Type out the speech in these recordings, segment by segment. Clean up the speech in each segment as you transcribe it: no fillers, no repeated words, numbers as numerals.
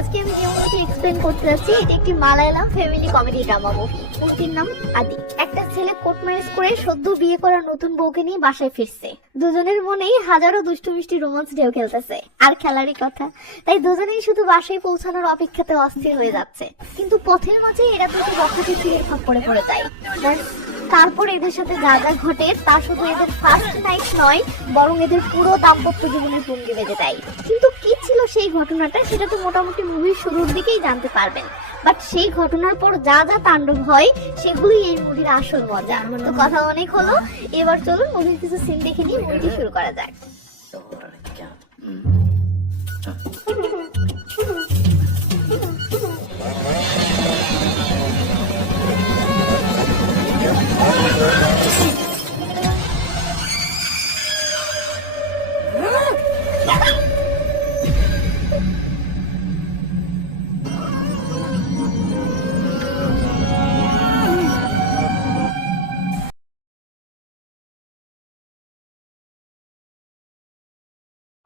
আজকে আমি যে মুভিটি এক্সপ্লেন করতে যাচ্ছি এটি একটি Malayalam family comedy drama movie. মুভিটির নাম আদি। একটা ছেলে কোর্ট ম্যারেজ করে সদ্য বিয়ে করা নতুন বউকে নিয়ে বাসায় ফিরছে। দুজনের মনেই হাজারো দুষ্টু মিষ্টি রোমান্স ঢেউ খেলতেছে। আর খেলারই কথা, তাই দুজনেই শুধু বাসায় পৌঁছানোর অপেক্ষাতে অস্থির হয়ে যাচ্ছে। কিন্তু পথের মাঝে এরা দুটো বখাটে ছেলের খপ্পরে পড়ে যায়। তারপর এদের সাথে যা যা ঘটে তা শুধু এদের ফার্স্ট নাইট নয়, বরং এদের পুরো দাম্পত্য জীবনের ভঙ্গি বেঁধে দেয়। কিন্তু কি ছিল সেই ঘটনাটা সেটা তো মোটামুটি মুভির শুরুর দিকেই জানতে পারবেন। বাট সেই ঘটনার পর যা যা তাণ্ডব হয় সেগুলোই এই মুভির আসল মজা। তো কথা অনেক হলো, এবার চলুন মুভির কিছু সিন দেখে নিয়ে মুভিটি শুরু করা যাক।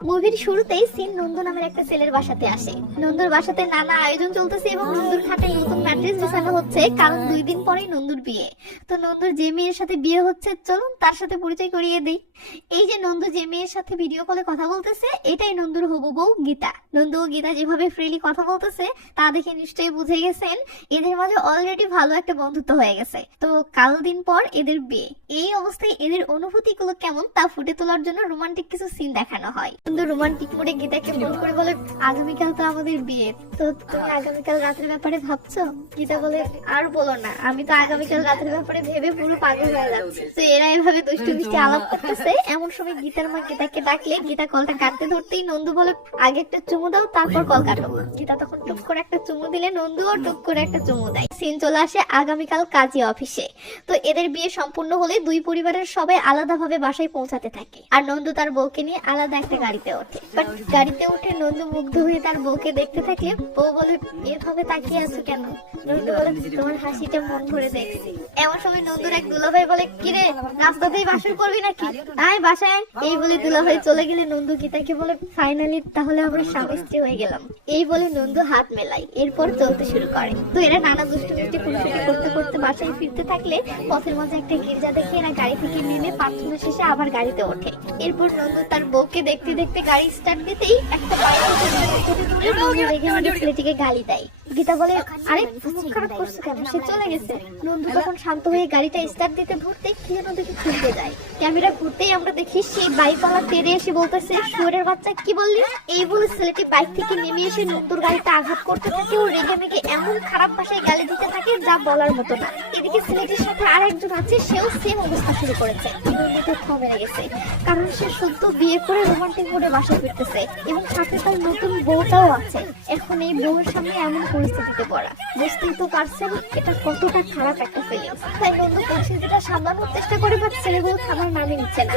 মুভির শুরুতেই সিন নন্দু নামের একটা ছেলের বাসাতে আসে। নন্দুর বাসাতে নানা আয়োজন চলতেছে এবং নন্দুর খাটায় নতুন ম্যাট্রেস বিছানো হচ্ছে, কারণ 2 দিন পরেই নন্দুর বিয়ে। তো নন্দুর যে মেয়ের সাথে বিয়ে হচ্ছে চলুন তার সাথে পরিচয় করিয়ে দেই। এই যে নন্দু যে মেয়ের সাথে ভিডিও কলে কথা বলতেছে এটাই নন্দুর হবু বউ গীতা। নন্দু ও গীতা যেভাবে ফ্রিলি কথা বলতেছে তা দেখে নিশ্চয়ই বুঝে গেছেন এদের মাঝে অলরেডি ভালো একটা বন্ধুত্ব হয়ে গেছে। তো কাল দিন পর এদের বিয়ে। এই অবস্থায় এদের অনুভূতিগুলো কেমন তা ফুটে তোলার জন্য রোমান্টিক কিছু সিন দেখানো হয়। কিন্তু রোমান্টিক মোডে গীতাকে ফোন করে বলে আগামীকাল তো আমাদের বিয়ে, তো তুমি আগামীকাল রাতের ব্যাপারে ভাবছো? গীতা বলে আর বলো না, আমি তো আগামীকাল রাতের ব্যাপারে ভেবে পুরো পাগল হয়ে যাচ্ছি। তো এরা এভাবে দুষ্টু মিষ্টি আলাপ করতেছে। এমন সময় গীতার মা গীতাকে ডাকলে গীতা কলটা কাটতে ধরতেই নন্দু বলে আগে একটা চুমু দাও তারপর কল কাটো। গীতা তখন টুক করে একটা চুমু দিলে নন্দুও টুক করে একটা চুমু দেয়। সিন চলে আসে আগামীকাল কাজী অফিসে। তো এদের বিয়ে সম্পূর্ণ হলে দুই পরিবারের সবাই আলাদাভাবে বাসায় পৌঁছাতে থাকে আর নন্দু তার বউকে নিয়ে আলাদা একটা গাড়িতে ওঠে। বাট গাড়িতে উঠে নন্দু মুগ্ধ হয়ে তার বউকে দেখতে থাকে। বউ বলে এভাবে তাকিয়ে আছো কেন? নন্দু বলে তোমার হাসিটা মন ভরে দেখছি। এমন সময় নন্দুর এক দুলাভাই বলে কিরে রাস্তাতেই বাসর করবি নাকি, আয় বাসায়। এই বলে দুলাভাই চলে গেলে নন্দু গীতাকে বলে ফাইনালি তাহলে আমরা স্বামী স্ত্রী হয়ে গেলাম। এই বলে নন্দু হাত মেলায়, এরপর চলতে শুরু করে। তো এরা নানা দুষ্টু মিষ্টি খুনসুটি করতে করতে বাসায় ফিরতে থাকলে পথের মাঝে একটা গির্জা দেখে এরা গাড়ি থেকে নেমে প্রার্থনা শেষে আবার গাড়িতে ওঠে। এরপর নন্দু তার বউকে দেখতে দেখতে গাড়ি স্টার্ট দিতেই একটা ছেলেটিকে গালি দেয়। গীতা বলে আরে মুখ খারাপ করছো কেন, সে চলে গেছে। নন্দু তখন শান্ত হয়ে গাড়িটা স্টার্ট দিতে ধরতে কি যেন দেখে খুলতে যায়। ক্যামেরা ঘুরতেই আমরা দেখি সেই বাইকওয়ালা তেড়ে এসে বলতেছে শুয়োরের বাচ্চা কি বললি? এই বলে ছেলেটি বাইক থেকে নেমে এসে নন্দুর গাড়িতে আঘাত করতে থাকে ও রেগে মেগে এমন খারাপ ভাষায় গালি দিতে থাকে যা বলার মতো না। এদিকে ছেলেটির সাথে আরেকজন আছে, সেও সেম অবস্থা শুরু করেছে। নন্দু থমে গেছে কারণ সে সদ্য বিয়ে করে রোমান্টিক মোডে বাসায় ফিরতেছে এবং সাথে তার নতুন বউটাও আছে। এখন এই বউয়ের সামনে এমন পরিস্থিতিতে পড়া, বুঝতেই তো পারছেন এটা কতটা খারাপ একটা ফিলিংস। তাই নন্দু পরিস্থিতিটা সামলানোর চেষ্টা করে বাট ছেলেগুলো থামার নামই নিচ্ছে না।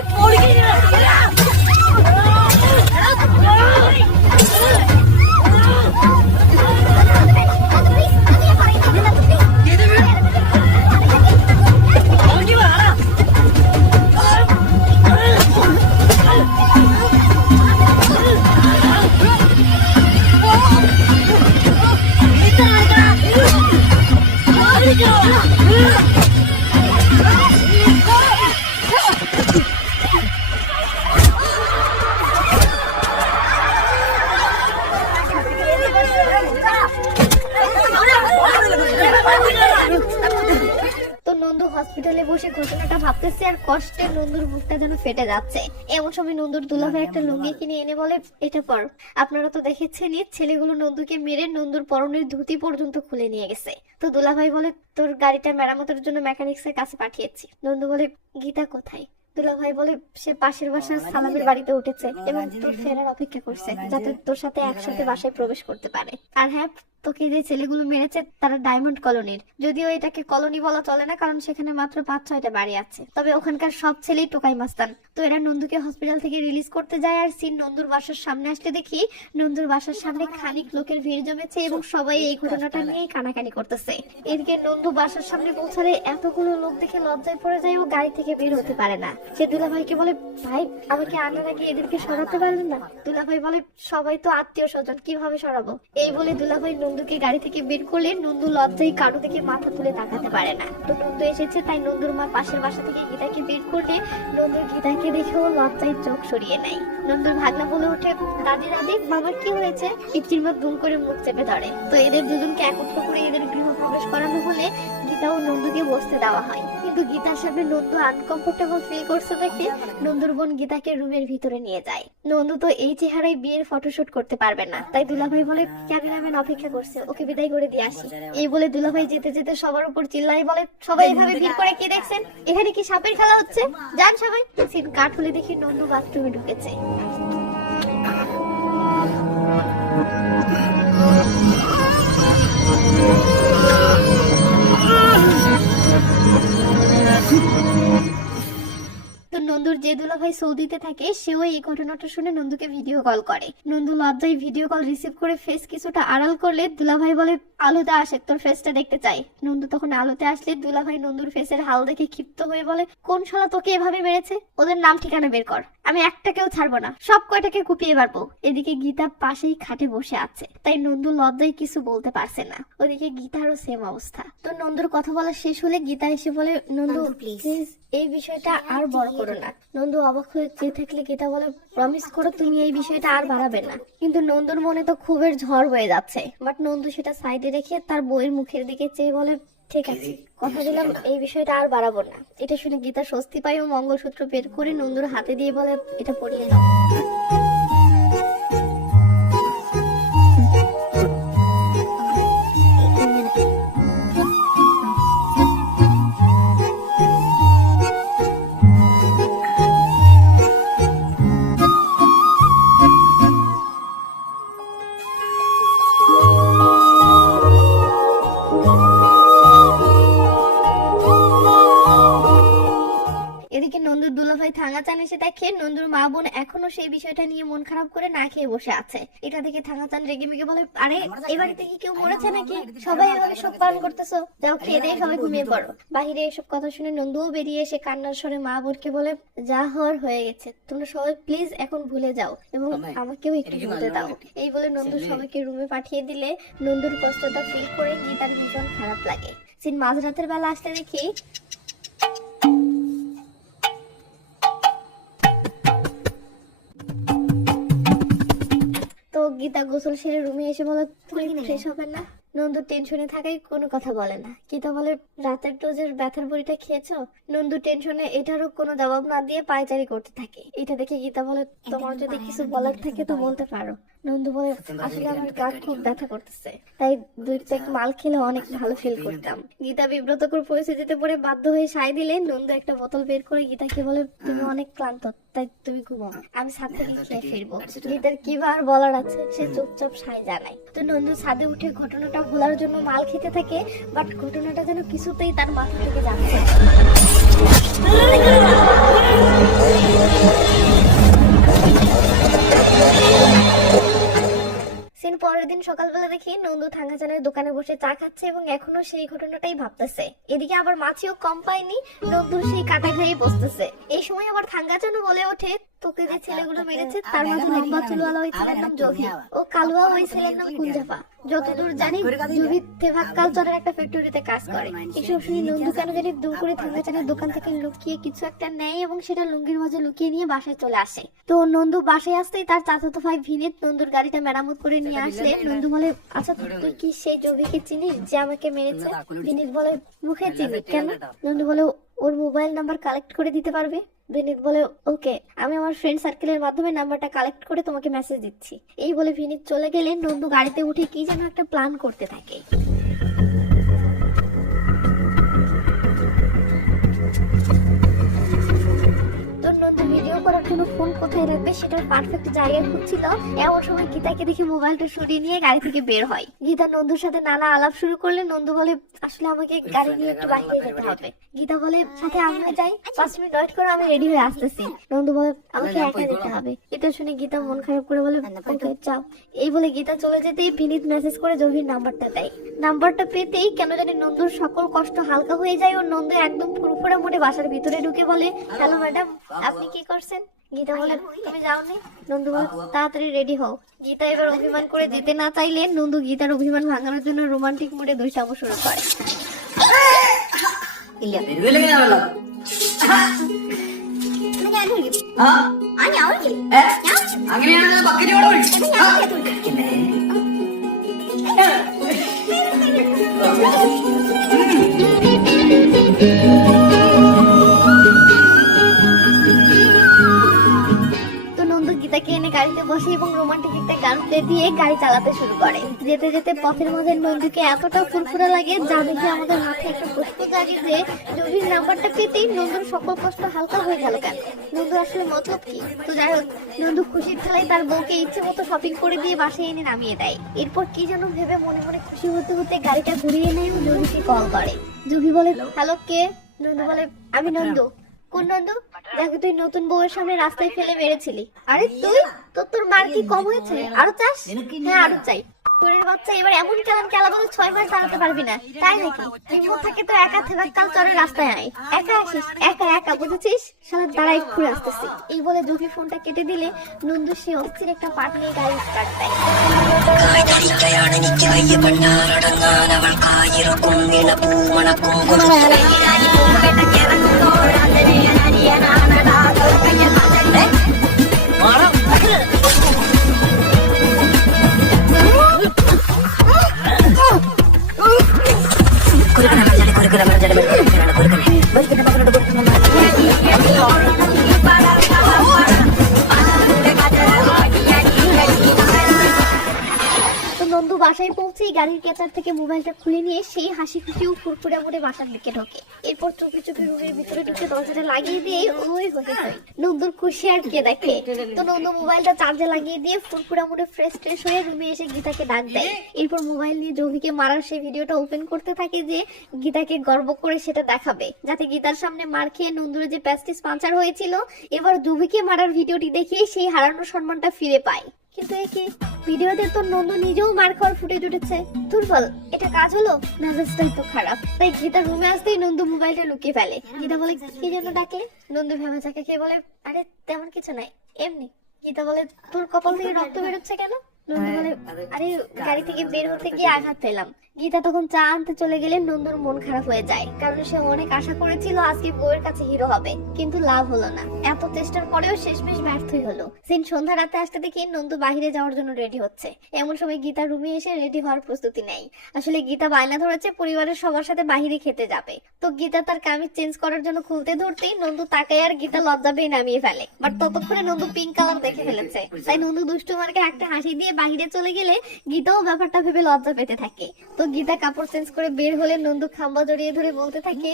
তো নন্দু হসপিটালে বসে ঘটনাটা ভাবতেছে আর কষ্টে নন্দুর মুখটা যেন ফেটে যাচ্ছে। এমন সময় নন্দুর দুলাভাই একটা লুঙ্গি কিনে এনে বলে এটা পর। আপনারা তো দেখেছেনই ছেলেগুলো নন্দুকে মেরে নন্দুর পরনের ধুতি পর্যন্ত খুলে নিয়ে গেছে। তো দুলাভাই বলে তোর গাড়িটা মেরামতের জন্য মেকানিক্সের কাছে পাঠিয়েছি। নন্দু বলে গীতা কোথায়? দুলাভাই বলে সে পাশের বাসার সালামের বাড়িতে উঠেছে এবং তোর ফেরার অপেক্ষা করছে যাতে তোর সাথে একসাথে বাসায় প্রবেশ করতে পারে। আর হ্যাঁ, তোকে যে ছেলেগুলো মেরেছে তারা ডায়মন্ড কলোনির। যদিও এটাকে কলোনি বলা চলে না, কারণ সেখানে মাত্র 5-6টা বাড়ি আছে, তবে ওখানকার সব ছেলেই টোকাই মাস্তান। তো এরা নন্দুকে হসপিটাল থেকে রিলিজ করতে যায়, আর সিন নন্দুর বাসার সামনে আসতে দেখি নন্দুর বাসার সামনে খানিক লোকের ভিড় জমেছে এবং সবাই এই ঘটনাটা নিয়ে কানাকানি করতেছে। এদিকে নন্দু বাসার সামনে পৌঁছালে এতগুলো লোক দেখে লজ্জায় পড়ে যায় ও গাড়ি থেকে বের হতে পারে না। সে দুলাভাইকে বলে, ভাই আমাকে আনার আগে এদেরকে সরাতে পারবেন না? দুলাভাই বলে, সবাই তো আত্মীয় স্বজন, কিভাবে সরাবো? এই বলে দুলাভাই নন্দুকে গাড়ি থেকে বের করলে নন্দু লজ্জায় কারো দিকে মাথা তুলে তাকাতে পারে না। তো নন্দু এসেছে তাই নন্দুর মা পাশের বাসা থেকে গীতাকে বের করলে নন্দুর গীতাকে দেখেও লজ্জায় চোখ সরিয়ে নেয়। নন্দুর ভাগনা বলে ওঠে, দাদি দাদি মামার কি হয়েছে? ইচ্ছির মত দুম করে মুখ চেপে ধরে। তো এদের দুজনকে একত্র করে এদের গৃহ প্রবেশ করানো হলে গীতা ও নন্দুকে বসতে দেওয়া হয়, কিন্তু গীতার সামনে নন্দু আনকমফোর্টেবল ফিল করছে দেখে নন্দুর বোন গীতাকে রুমের ভিতরে নিয়ে যায়। নন্দু তো এই চেহারায় বিয়ের ফটোশুট করতে পারবে না, তাই দুলাভাই বলে, ক্যামেরাম্যান অপেক্ষা করছে, ওকে বিদায় করে দিয়ে আসি। এই বলে দুলাভাই যেতে যেতে সবার উপর চিল্লাই বলে, সবাই এভাবে ভিড় করে কি দেখছেন? এখানে কি সাপের খেলা হচ্ছে? যান সবাই। সিন কাট হলে দেখি নন্দু বাথরুমে ঢুকেছে। তো নন্দুর যে দুলাভাই সৌদিতে থাকে সেও এই ঘটনাটা শুনে নন্দুকে ভিডিও কল করে। নন্দু লজ্জায় ভিডিও কল রিসিভ করে ফেস কিছুটা আড়াল করলে দুলাভাই বলে, আলোতে আসে, তোর ফেসটা দেখতে চাই। নন্দু তখন আলোতে আসলে দুলাভাই নন্দুর ফেসের হাল দেখে ক্ষিপ্ত হয়ে বলে, কোন শালা তোকে এভাবে মেরেছে? ওদের নাম ঠিকানা বের কর, আমি একটাকেও ছাড়বো না, সব কয়টাকে কুপিয়ে পারবো। এদিকে গীতা পাশেই খাটে বসে আছে, তাই নন্দু লজ্জায় কিছু বলতে পারছে না। ওদিকে গীতারও সেম অবস্থা। তো নন্দুর কথা বলা শেষ হলে গীতা এসে বলে, নন্দু প্লিজ এই বিষয়টা আর বড় করো না। নন্দু অবাক হয়ে চেয়ে থাকলে গীতা বলে, প্রমিস করো তুমি এই বিষয়টা আর বাড়াবে না। কিন্তু নন্দুর মনে তো ক্ষোভের ঝড় বয়ে যাচ্ছে, বাট নন্দু সেটা সাইডে রেখে তার বইয়ের মুখের দিকে চেয়ে বলে, ঠিক আছে, কথা দিলাম এই বিষয়টা আর বাড়াবো না। এটা শুনে গীতা স্বস্তি পায় ও মঙ্গলসূত্র বের করে নন্দুর হাতে দিয়ে বলে, এটা পরিয়ে দাও। এদিকে নন্দুর দুলাভাই থাঙ্গাচান এসে দেখে নন্দুর মা বোন এখনো সেই বিষয়টা নিয়ে মন খারাপ করে না খেয়ে বসে আছে। এটা দেখে থাঙ্গাচান রেগে মেগে বলে, আরে এবারে থেকে কেউ মরেছে নাকি? সবাই এভাবে শোক পালন করতেছো, যাও খেয়ে দিয়ে সবাই ঘুমিয়ে পড়ো। বাহিরে এসব কথা শুনে নন্দুও বেরিয়ে এসে কান্নার স্বরে মা বোনকে বলে, যা হওয়ার হয়ে গেছে, তোমরা সবাই প্লিজ এখন ভুলে যাও এবং আমাকেও একটু ভুলতে দাও। এই বলে নন্দু সবাইকে রুমে পাঠিয়ে দিলে নন্দুর কষ্টটা ফিল করে গীতার ভীষণ খারাপ লাগে। সিন মাঝরাতের বেলা আসতে দেখি তো গীতা গোসল সেরে রুমে এসে বলে, তুমি ফ্রেশ হবে না? নন্দু টেনশনে থাকাই কোনো কথা বলে না। গীতা বলে, রাতের ডোজের ব্যথার বড়িটা খেয়েছো? নন্দু টেনশনে এটারও কোনো জবাব না দিয়ে পায়চারি করতে থাকে। এটা দেখে গীতা বলে, তোমার যদি কিছু বলার থাকে তো বলতে পারো। নন্দু বলে, আসলে আমার গা খুব ব্যথা করতেছে, তাই 2 প্যাক মাল খেলে অনেক ভালো ফিল করতাম। গীতা বিব্রতকর পরিস্থিতিতে পড়ে বাধ্য হয়ে সায় দিলে নন্দু একটা বোতল বের করে গীতাকে বলে, তুমি অনেক ক্লান্ত, তাই তুমি ঘুমাও, আমি ছাদ থেকে খেয়ে ফিরবো। গীতার কি বার বলার আছে, সে চুপচাপ সায় জানায়। তো নন্দু ছাদে উঠে ঘটনাটা ভোলার জন্য মাল খেতে থাকে, বাট ঘটনাটা যেন কিছুতেই তার মাথা থেকে যাচ্ছে না। পরের দিন সকালবেলা দেখি নন্দু থাঙ্গাচানের দোকানে বসে চা খাচ্ছে এবং এখনো সেই ঘটনাটাই ভাবতেছে। এদিকে আবার মাছিও কম পায়নি, নন্দুর সেই কাটা খেয়ে বসতেছে। এই সময় আবার থাঙ্গাচানও বলে ওঠে, তোকে যে ছেলেগুলো মেরেছে তার মাঝে লম্বা চুলওয়ালা ওই ছেলের নাম জভি ও কালুয়া ওই ছেলের নাম কুঞ্জাফা। যতদূর জানি জভি তেভাক কালচারের একটা ফ্যাক্টরিতে কাজ করে। এসব শুনে নন্দু কেন জানি দূর করে থাঙ্গাচানের দোকান থেকে লুকিয়ে কিছু একটা নেয় এবং সেটা লুঙ্গির মাঝে লুকিয়ে নিয়ে বাসায় চলে আসে। তো নন্দু বাসায় আসতেই তার চাচাতো ভাই ভিনিত নন্দুর গাড়িটা মেরামত করে নিয়ে আসলে নন্দু বলে, আচ্ছা তুই কি সেই জভিকে চিনিস যে আমাকে মেরেছে? ভিনিত বলে, মুখে চিনি। কেন? নন্দু বলে, ওর মোবাইল নাম্বার কালেক্ট করে দিতে পারবে? ভিনিত বলে, ওকে, আমি আমার ফ্রেন্ড সার্কেলের মাধ্যমে নাম্বারটা কালেক্ট করে তোমাকে মেসেজ দিচ্ছি। এই বলে ভিনিত চলে গেলে নন্দু গাড়িতে উঠে কি যেন একটা প্ল্যান করতে থাকে। তো নন্দু ভিডিও কল করার জন্য ফোন কোথায় রাখবে সেটার পারফেক্ট জায়গা খুঁজছিল। এমন সময় গীতাকে দেখে মোবাইলটা সরিয়ে নিয়ে গাড়ি থেকে বের হয়। গীতা নন্দুর সাথে নানা আলাপ শুরু করলে নন্দু বলে আসলে আমাকে গাড়ি নিয়ে একটু বাইরে যেতে হবে। গীতা বলে সাথে আমিও যাই, 5 মিনিট ওয়েট করো, আমি রেডি হয়ে আসতেছি। নন্দু বলে আমাকে একা যেতে হবে। এটা শুনে গীতা মন খারাপ করে বলে ওকে যাও। এই বলে গীতা চলে যেতেই বিনীত মেসেজ করে জহির নাম্বারটা দেয়। নাম্বারটা পেতেই কেন জানি নন্দুর সকল কষ্ট হালকা হয়ে যায় ও নন্দু একদম ফুরফুরা মোড়ে বাসার ভিতরে ঢুকে বলে হ্যালো ম্যাডাম, আপনি কি করছেন? গীতা বলে তুমি যাওনি? নন্দু বলে তাড়াতাড়ি রেডি হও। গীতা এবার অভিমান করে যেতে না চাইলে নন্দু গীতার অভিমান ভাঙানোর জন্য রোমান্টিক মোডে দুষ্টামো শুরু করে। গীতাকে এনে গাড়িতে বসে এবং রোমান্টিক একটা গান প্লে দিয়ে গাড়ি চালাতে শুরু করে। যেতে যেতে পথের মাঝে নন্দুকে এতটা ফুরফুরা লাগে যা দেখে আমাদের মাথায় একটা প্রশ্ন জাগে যে জহির নাম্বারটা পেতেই নন্দুর সকল কষ্ট হালকা হয়ে গেল কেন? নন্দু আসলে মতলব কি? তো যাই হোক, নন্দু খুশির ঠেলায় তার বউকে ইচ্ছে মতো শপিং করে দিয়ে বাসায় এনে নামিয়ে দেয়। এরপর কি যেন ভেবে মনে মনে খুশি হতে হতে গাড়িটা ঘুরিয়ে নেয় ও জহিকে কল করে। জহি বলে হ্যালো কে? নন্দু বলে আমি নন্দু। কোন নন্দু? যাকে তুই নতুন বউয়ের সামনে রাস্তায় ফেলে মেরেছিলি। আরে তুই? তোর মার কি কম হয়েছে? আরো চাস? হ্যাঁ আরো চাই। তোরের বাচ্চা এবার এমন কেলান কেলাবো 6 মাস দাঁড়াতে পারবি না, তাই নাকি? হিম্মত থাকে তো একা থেবাক কাল চরে রাস্তায় আয়। একা আসিস, একা একা বুঝেছিস? শালা দাঁড়াই ঘুরে আসতেছি। এই বলে জহি ফোনটা কেটে দিলে নন্দু সে অস্থির একটা পাট নিয়ে গাড়ি স্টার্ট দেয়। নন্দু বাসায় পৌঁছেই গাড়ির কেচার থেকে মোবাইলটা খুলে নিয়ে সেই হাসি খুশি ও ফুরফুরে মোড়ে বাসার দিকে ঢোকে। এরপর চুপি চুপি রুমের ভিতরে ঢুকে দরজাটা লাগিয়ে দিয়ে ওই হতে হয়। নন্দুর খুশি আর কে দেখে। তো নন্দু মোবাইলটা চার্জে লাগিয়ে দিয়ে ফুরফুরা মোড়ে ফ্রেশ ট্রেশ হয়ে রুমে এসে গীতাকে ডাক দেয়। এরপর মোবাইল নিয়ে জহিকে মারার সেই ভিডিওটা ওপেন করতে থাকে যে গীতাকে গর্ব করে সেটা দেখাবে, যাতে গীতার সামনে মার খেয়ে নন্দুরের যে প্যাস্টিস পাঞ্চার হয়েছিল এবার জহিকে মারার ভিডিওটি দেখিয়ে সেই হারানো সম্মানটা ফিরে পায়। কিন্তু একে ভিডিওতে তো নন্দু নিজেও মার খাওয়ার ফুটেজ উঠেছে। দুর্বল, এটা কাজ হলো? মেজাজটাই তো খারাপ। তাই গীতা রুমে আসতেই নন্দু মোবাইলটা লুকিয়ে ফেলে। গীতা বলে কি জন্য ডাকলে? নন্দু ভেবে চাকে খেয়ে বলে আরে তেমন কিছু নাই, এমনি। গীতা বলে তোর কপাল থেকে রক্ত বেরোচ্ছে কেন? নন্দু বলে আরে গাড়ি থেকে বের হতে গিয়ে আঘাত পেলাম। গীতা তখন চা আনতে চলে গেলে নন্দুর মন খারাপ হয়ে যায়, কারণ সে অনেক আশা করেছিল আজকে বউয়ের কাছে হিরো হবে, কিন্তু লাভ হলো না। এত চেষ্টার পরেও শেষমেশ ব্যর্থই হলো। সিন সন্ধ্যা রাতে আসতে দেখি নন্দু বাহিরে যাওয়ার জন্য রেডি হচ্ছে। এমন সময় গীতা রুমে এসে রেডি হওয়ার প্রস্তুতি নেয়। আসলে গীতা বায়না ধরেছে পরিবারের সবার সাথে বাহিরে খেতে যাবে। তো গীতা তার কামিজ চেঞ্জ করার জন্য খুলতে ধরতেই নন্দু তাকায় আর গীতা লজ্জা পেয়ে নামিয়ে ফেলে। বাট ততক্ষণে নন্দু পিঙ্ক কালার দেখে ফেলেছে। তাই নন্দু দুষ্টু মার্কে একটা হাসি দিয়ে বাহিরে চলে গেলে গীতাও ব্যাপারটা ভেবে লজ্জা পেতে থাকে। তো গীতা কাপড় চেঞ্জ করে বের হলে নন্দু খাম্বা জড়িয়ে ধরে বলতে থাকে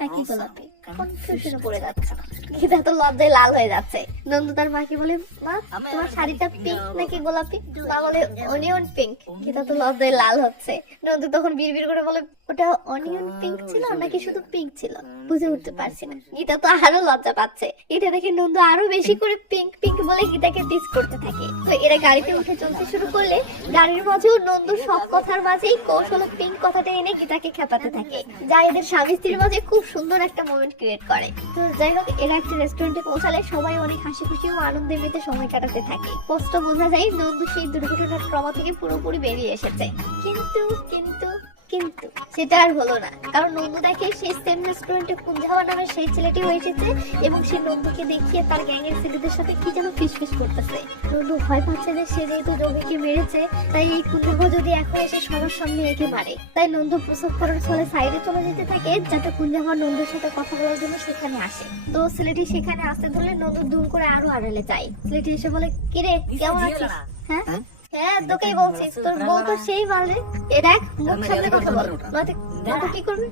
নাকি গোলাপি। কনফিউশনে পড়ে যাচ্ছে। গীতা তো লজ্জায় লাল হয়ে যাচ্ছে। নন্দু তার মাকে বলে মা তোমার শাড়িটা পিঙ্ক নাকি গোলাপি? মা বলে অনিয়ন পিঙ্ক। গীতা তো লজ্জায় লাল হচ্ছে। নন্দু তখন বিড়বিড় করে বলে ওটা অনিয়ন পিঙ্ক ছিল নাকি শুধু পিঙ্ক ছিল, বুঝে উঠতে পারছি না। গীতা তো আরো লজ্জা পাচ্ছে। এটা দেখে নন্দু আরো বেশি করে পিঙ্ক পিঙ্ক বলে গীতাকে টিস করতে থাকে। তো এরা গাড়িতে উঠে চলতে শুরু করলে গাড়ির মাঝেও নন্দু সব কথার মাঝেই কৌশল পিঙ্ক কথাটা এনে গীতাকে খেপাতে থাকে, যা এদের স্বামী স্ত্রীর মাঝে খুব সুন্দর একটা মোমেন্ট ক্রিয়েট করে। তো যাই হোক, এরা একটা রেস্টুরেন্টে পৌঁছালে সবাই অনেক হাসি খুশি ও আনন্দে মেতে সময় কাটাতে থাকে। স্পষ্ট বোঝা যায় নন্দু সেই দুর্ঘটনার ট্রমা থেকে পুরোপুরি বেরিয়ে এসেছে। কিন্তু কিন্তু কিন্তু সেটা আর হলো না, কারণ নন্দু দেখে সেই সেম রেস্টুরেন্টে কুঞ্জাওয়া নামের সেই ছেলেটিও এসেছে এবং সে নন্দুকে দেখিয়ে তার গ্যাংয়ের ছেলেদের সাথে কি যেন ফিসফিস করতেছে। নন্দু ভয় পাচ্ছে যে সে যেহেতু জমিকে মেরেছে, তাই এই কুঞ্জাওয়া যদি এখন এসে সবার সামনে একে মারে। তাই নন্দু প্রসব করার ফলে সাইডে চলে যেতে থাকে, যাতে কুঞ্জাওয়া নন্দুর সাথে কথা বলার জন্য সেখানে আসে। তো ছেলেটি সেখানে আসতে ধরলে নন্দু দুম করে আরো আড়ালে যায়। ছেলেটি এসে বলে কিরে কেমন আছিস? হ্যাঁ হ্যাঁ তোকেই বলছি, তোর বউ তো সেই মারে। এ দেখ, মুখ সামনে কথা বল, নয়তো নয়তো কি করবি?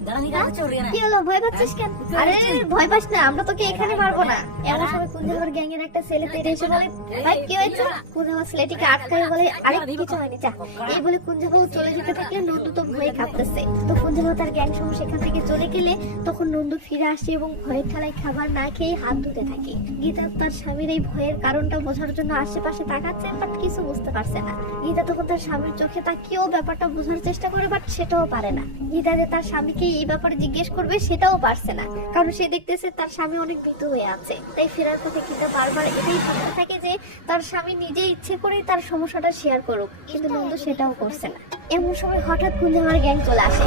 কি হলো, ভয় পাচ্ছিস কেন? আরে ভয় পাস না, আমরা তোকে এখানে মারবো না। এমন সময় কুঞ্জাবার গ্যাং এর একটা ছেলে তেড়ে এসে বলে, ভাই কি হয়েছে? কুঞ্জাবার ছেলেটিকে আটকায় বলে, আরে কিছু হয়নি যা। এই বলে কুঞ্জাবাবু চলে যেতে থাকলে নন্দু তো ভয়ে কাঁপতেছে। তো কুঞ্জাবাবু তার গ্যাং সহ সেখান থেকে চলে গেলে তখন নন্দু ফিরে আসে এবং ভয়ের ঠেলায় খাবার না খেয়ে হাত ধুতে থাকে। গীতা তার স্বামীর এই ভয়ের কারণটা বোঝার জন্য আশেপাশে তাকাচ্ছে, বাট কিছু বুঝতে পারছে না। গীতা তখন তার স্বামীর চোখে তাকিয়েও ব্যাপারটা বোঝার চেষ্টা করে, বাট সেটাও পারে না। গীতা যে তার স্বামীকে এই ব্যাপারে জিজ্ঞেস করবে সেটাও পারছে না, কারণ সে দেখতেছে তার স্বামী অনেক ভীত হয়ে আছে। তাই ফেরার পথে গীতা বারবার এটাই ভাবতে থাকে যে তার স্বামী নিজে ইচ্ছে করে তার সমস্যাটা শেয়ার করুক, কিন্তু নন্দু সেটাও করছে না। এমন সময় হঠাৎ কুঞ্জামার গ্যাং চলে আসে।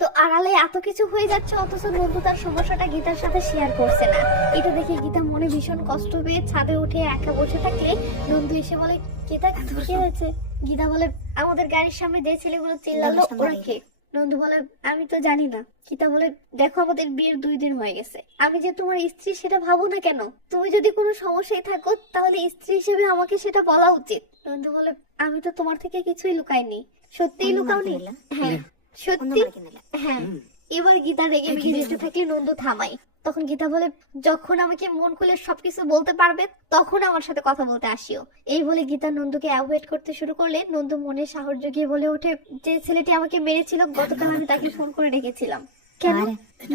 তো আড়ালে এত কিছু হয়ে যাচ্ছে, অথচ নন্দু তার সমস্যাটা গীতার সাথে শেয়ার করছে না। এটা দেখে গীতা মনে ভীষণ কষ্ট পেয়ে ছাদে উঠে একা বসে থাকলে নন্দু এসে বলে, গীতা কি হয়েছে? গীতা বলে, আমাদের গাড়ির সামনে যে ছেলেগুলো চিল্লালো ওরা কে? নন্দু বলে, আমি তো জানি না। গীতা বলে, দেখো আমাদের বিয়ের 2 দিন হয়ে গেছে, আমি যে তোমার স্ত্রী সেটা ভাবো না কেন? তুমি যদি কোনো সমস্যায় থাকো তাহলে স্ত্রী হিসেবে আমাকে সেটা বলা উচিত। নন্দু বলে, আমি তো তোমার থেকে কিছুই লুকাইনি। সত্যিই লুকাওনি? হ্যাঁ সত্যি। হ্যাঁ। এবার গীতা রেগে মেগে যেতে থাকলে নন্দু থামাই। তখন গীতা বলে, যখন আমাকে মন খুলে সবকিছু বলতে পারবে তখন আমার সাথে কথা বলতে আসিও। এই বলে গীতা নন্দুকে অ্যাভয়েড করতে শুরু করলে নন্দু মনে সাহস জুগিয়ে বলে ওঠে, যে ছেলেটি আমাকে মেরেছিল গতকাল আমি তাকে ফোন করে ডেকেছিলাম। কেন?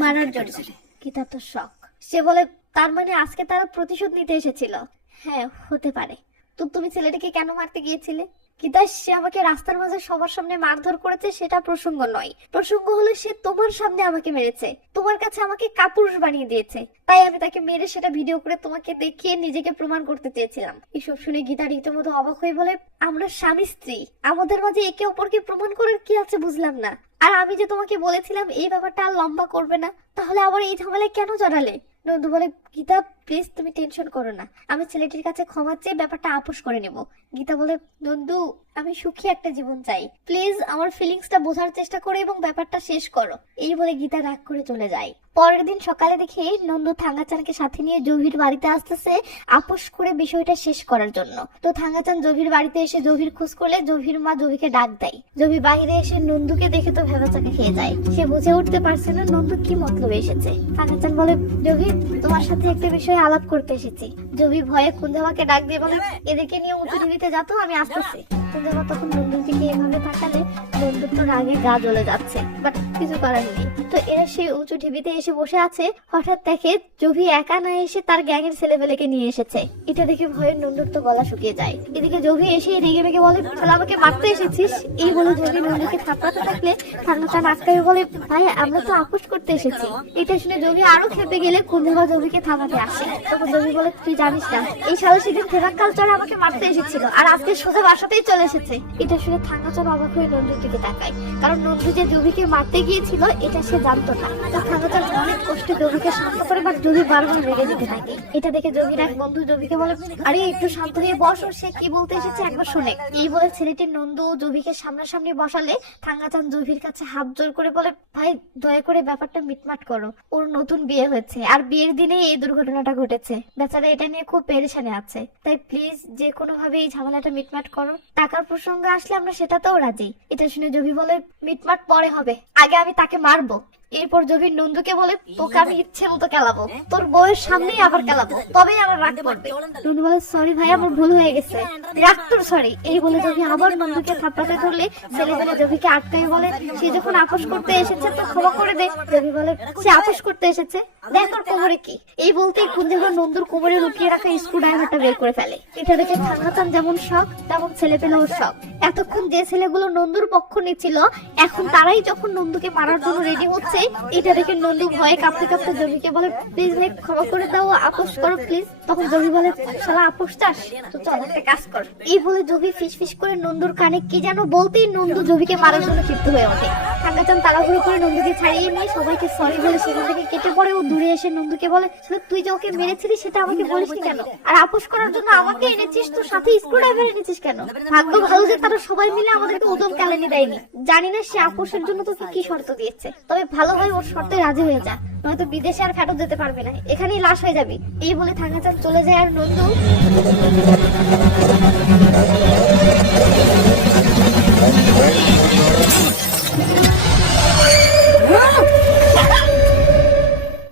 মারার জন্য। গীতা তো শক। সে বলে, তার মানে আজকে তারা প্রতিশোধ নিতে এসেছিল? হ্যাঁ হতে পারে। তো তুমি ছেলেটিকে কেন মারতে গিয়েছিলে? গীতা, সে আমাকে রাস্তার মাঝে সবার সামনে মারধর করেছে, সেটা প্রসঙ্গ নয়। প্রসঙ্গ হলো সে তোমার সামনে আমাকে মেরেছে, তোমার কাছে আমাকে কাপুরুষ বানিয়ে দিয়েছে, তাই আমি তাকে মেরে সেটা ভিডিও করে তোমাকে দেখিয়ে নিজেকে প্রমাণ করতে চেয়েছিলাম। এসব শুনে গীতা রীতিমতো অবাক হয়ে বলে, আমরা স্বামী স্ত্রী, আমাদের মাঝে একে অপরকে প্রমাণ করার কি আছে বুঝলাম না। আর আমি যে তোমাকে বলেছিলাম এই ব্যাপারটা আর লম্বা করবে না, তাহলে আবার এই ঝামেলায় কেন জড়ালে? নন্দু বলে, গীতা প্লিজ তুমি টেনশন করো না, আমি ছেলেটির কাছে ক্ষমা চেয়ে ব্যাপারটা আপোষ করে নেব। গীতা বলে, নন্দু আমি সুখী একটা জীবন চাই, প্লিজ আমার ফিলিংসটা বোঝার চেষ্টা করো এবং ব্যাপারটা শেষ করো। এই বলে গীতা রাগ করে চলে যায়। পরের দিন সকালে দেখে নন্দু থাঙ্গাচানকে সাথে নিয়ে জহির বাড়িতে আসতেছে আপোষ করে বিষয়টা শেষ করার জন্য। তো থাঙ্গাচান জহির বাড়িতে এসে জহির খোঁজ করলে জহির মা জহিকে ডাক দেয়। জহি বাইরে এসে নন্দুকে দেখে তো ভেবাচাকা খেয়ে যায়। সে বুঝে উঠতে পারছে না নন্দু কি মতলবে এসেছে। থাঙ্গাচান বলে, জহি তোমার সাথে একটা বিষয়ে আলাপ করতে এসেছি। জহি ভয়ে কুঞ্জামাকে ডাক দিয়ে বলে, এদেরকে নিয়ে উঁচু ঢিবিতে যা তো, আমি আসতেছি। কুঞ্জামা তখন নন্দুর দিকে এভাবে তাকালে নন্দুর তো রাগে গা জ্বলে যাচ্ছে, বাট কিছু করার নেই। তো এরা সেই উঁচু ঢিবিতে এসে বসে আছে, হঠাৎ দেখে জভি একা না এসে তার গ্যাংয়ের ছেলেপেলেকে নিয়ে এসেছে। এটা দেখে ভয়ে নন্দুর তো গলা শুকিয়ে যায়। এদিকে জভি এসে রেগে মেগে বলে, তাহলে আমাকে মারতে এসেছিস? এই বলে জভি নন্দুকে থাপড়াতে থাকলে থাঙ্গাচান আটকায় বলে, ভাই আমরা তো আপোষ করতে এসেছি। এটা শুনে জভি আরো খেপে গেলে কুঞ্জামা জভিকে থামাতে আসে। তখন জভি বলে, তুই জানিস না এই সালে সেদিন ফেরাক কালচারে আমাকে মারতে এসেছিল, আর আজকে সোজা বাসাতেই চলে এসেছে। এটা শুনে থাঙ্গাচান অবাক হয়ে নন্দুর দিকে তাকায়, কারণ নন্দু যে জভিকে মারতে গিয়েছিল এটা সে জানতো না। তো থাঙ্গাচান অনেক কষ্টে জভিকে শান্ত করে, বাট জভি বারবার রেগে যেতে থাকে। এটা দেখে জভির এক বন্ধু জভিকে বলে, আরে একটু শান্ত হয়ে বস, সে কি বলতে এসেছে একবার শুনে। এই বলে ছেলেটির নন্দু জভিকে সামনাসামনি বসালে থাঙ্গাচান জভির কাছে হাত জোর করে বলে, ভাই দয়া করে ব্যাপারটা মিটমাট করো, ওর নতুন বিয়ে হয়েছে আর বিয়ের দিনে এই দুর্ঘটনাটা ঘটেছে, বেচারা এটা নিয়ে খুব পেরেশানে আছে, তাই প্লিজ যে কোনো ভাবে এই ঝামেলাটা মিটমাট করো। টাকার প্রসঙ্গ আসলে আমরা সেটাতেও রাজি। এটা শুনে জভি বলে, মিটমাট পরে হবে, আগে আমি তাকে মারবো। এরপর জভির নন্দুকে বলে, তোকে আমি ইচ্ছে মতো খেলাবো, তোর বউয়ের সামনেই আবার খেলাবো, তবেই আমার রাগ করবে। নন্দু বলে, সরি ভাই আমার ভুল হয়ে গেছে, রাগ তোর সরি। এই বলে জভি আবার নন্দুকে থাপড়াতে ধরলে ছেলেবেলে জভিকে আটকাই বলে, সে যখন আপোষ করতে এসেছে তো ক্ষমা করে দে। জভি বলে, সে আপোষ করতে এসেছে, দেখ ওর কোমরে কি। এই বলতেই কুঞ্জামা নন্দুর কোমরে লুকিয়ে রাখা স্ক্রু ড্রাইভারটা বের করে ফেলে। এটা দেখে থাঙ্গাচান যেমন শখ তেমন ছেলেপেলেও শখ। এতক্ষণ যে ছেলেগুলো নন্দুর পক্ষ নিচ্ছিল এখন তারাই যখন নন্দুকে মারার জন্য রেডি হচ্ছে, এটা দেখে নন্দু ভয়ে কাঁপতে কাঁপতে জমিকে বলে, প্লিজ ভাই ক্ষমা করে দাও, আপোষ করো প্লিজ। তখন জমি বলে, শালা আপোষ চাস, তো চল একটা কাজ কর। এই বলে জমি ফিস ফিস করে নন্দুর কানে কি যেন বলতেই নন্দু জমিকে মারার জন্য ক্ষিপ্ত হয়ে ওঠে। থাঙ্গাচান তাড়াহুড়ো করে নন্দুকে ছাড়িয়ে নিয়ে সবাইকে সরি বলে সেখান থেকে কেটে পড়ে ও দূরে এসে নন্দুকে বলে, তুই যে ওকে মেরেছিলি সেটা আমাকে বলিসনি কেন? আর আপোষ করার জন্য আমাকে এনেছিস, তো সাথে স্ক্রুড্রাইভার এনেছিস কেন? ভাগ্য ভালো যে তারা সবাই মিলে আমাদেরকে ওজন কেলেনি দেয়নি। জানি না সে আপোষের জন্য তোকে কি শর্ত দিয়েছে, তবে ভালো হয় ওর শর্তে রাজি হয়ে যা, নয়তো বিদেশে আর ফেরত যেতে পারবে না, এখানেই লাশ হয়ে যাবি। এই বলে থাঙ্গাচান চলে যায় আর নন্দু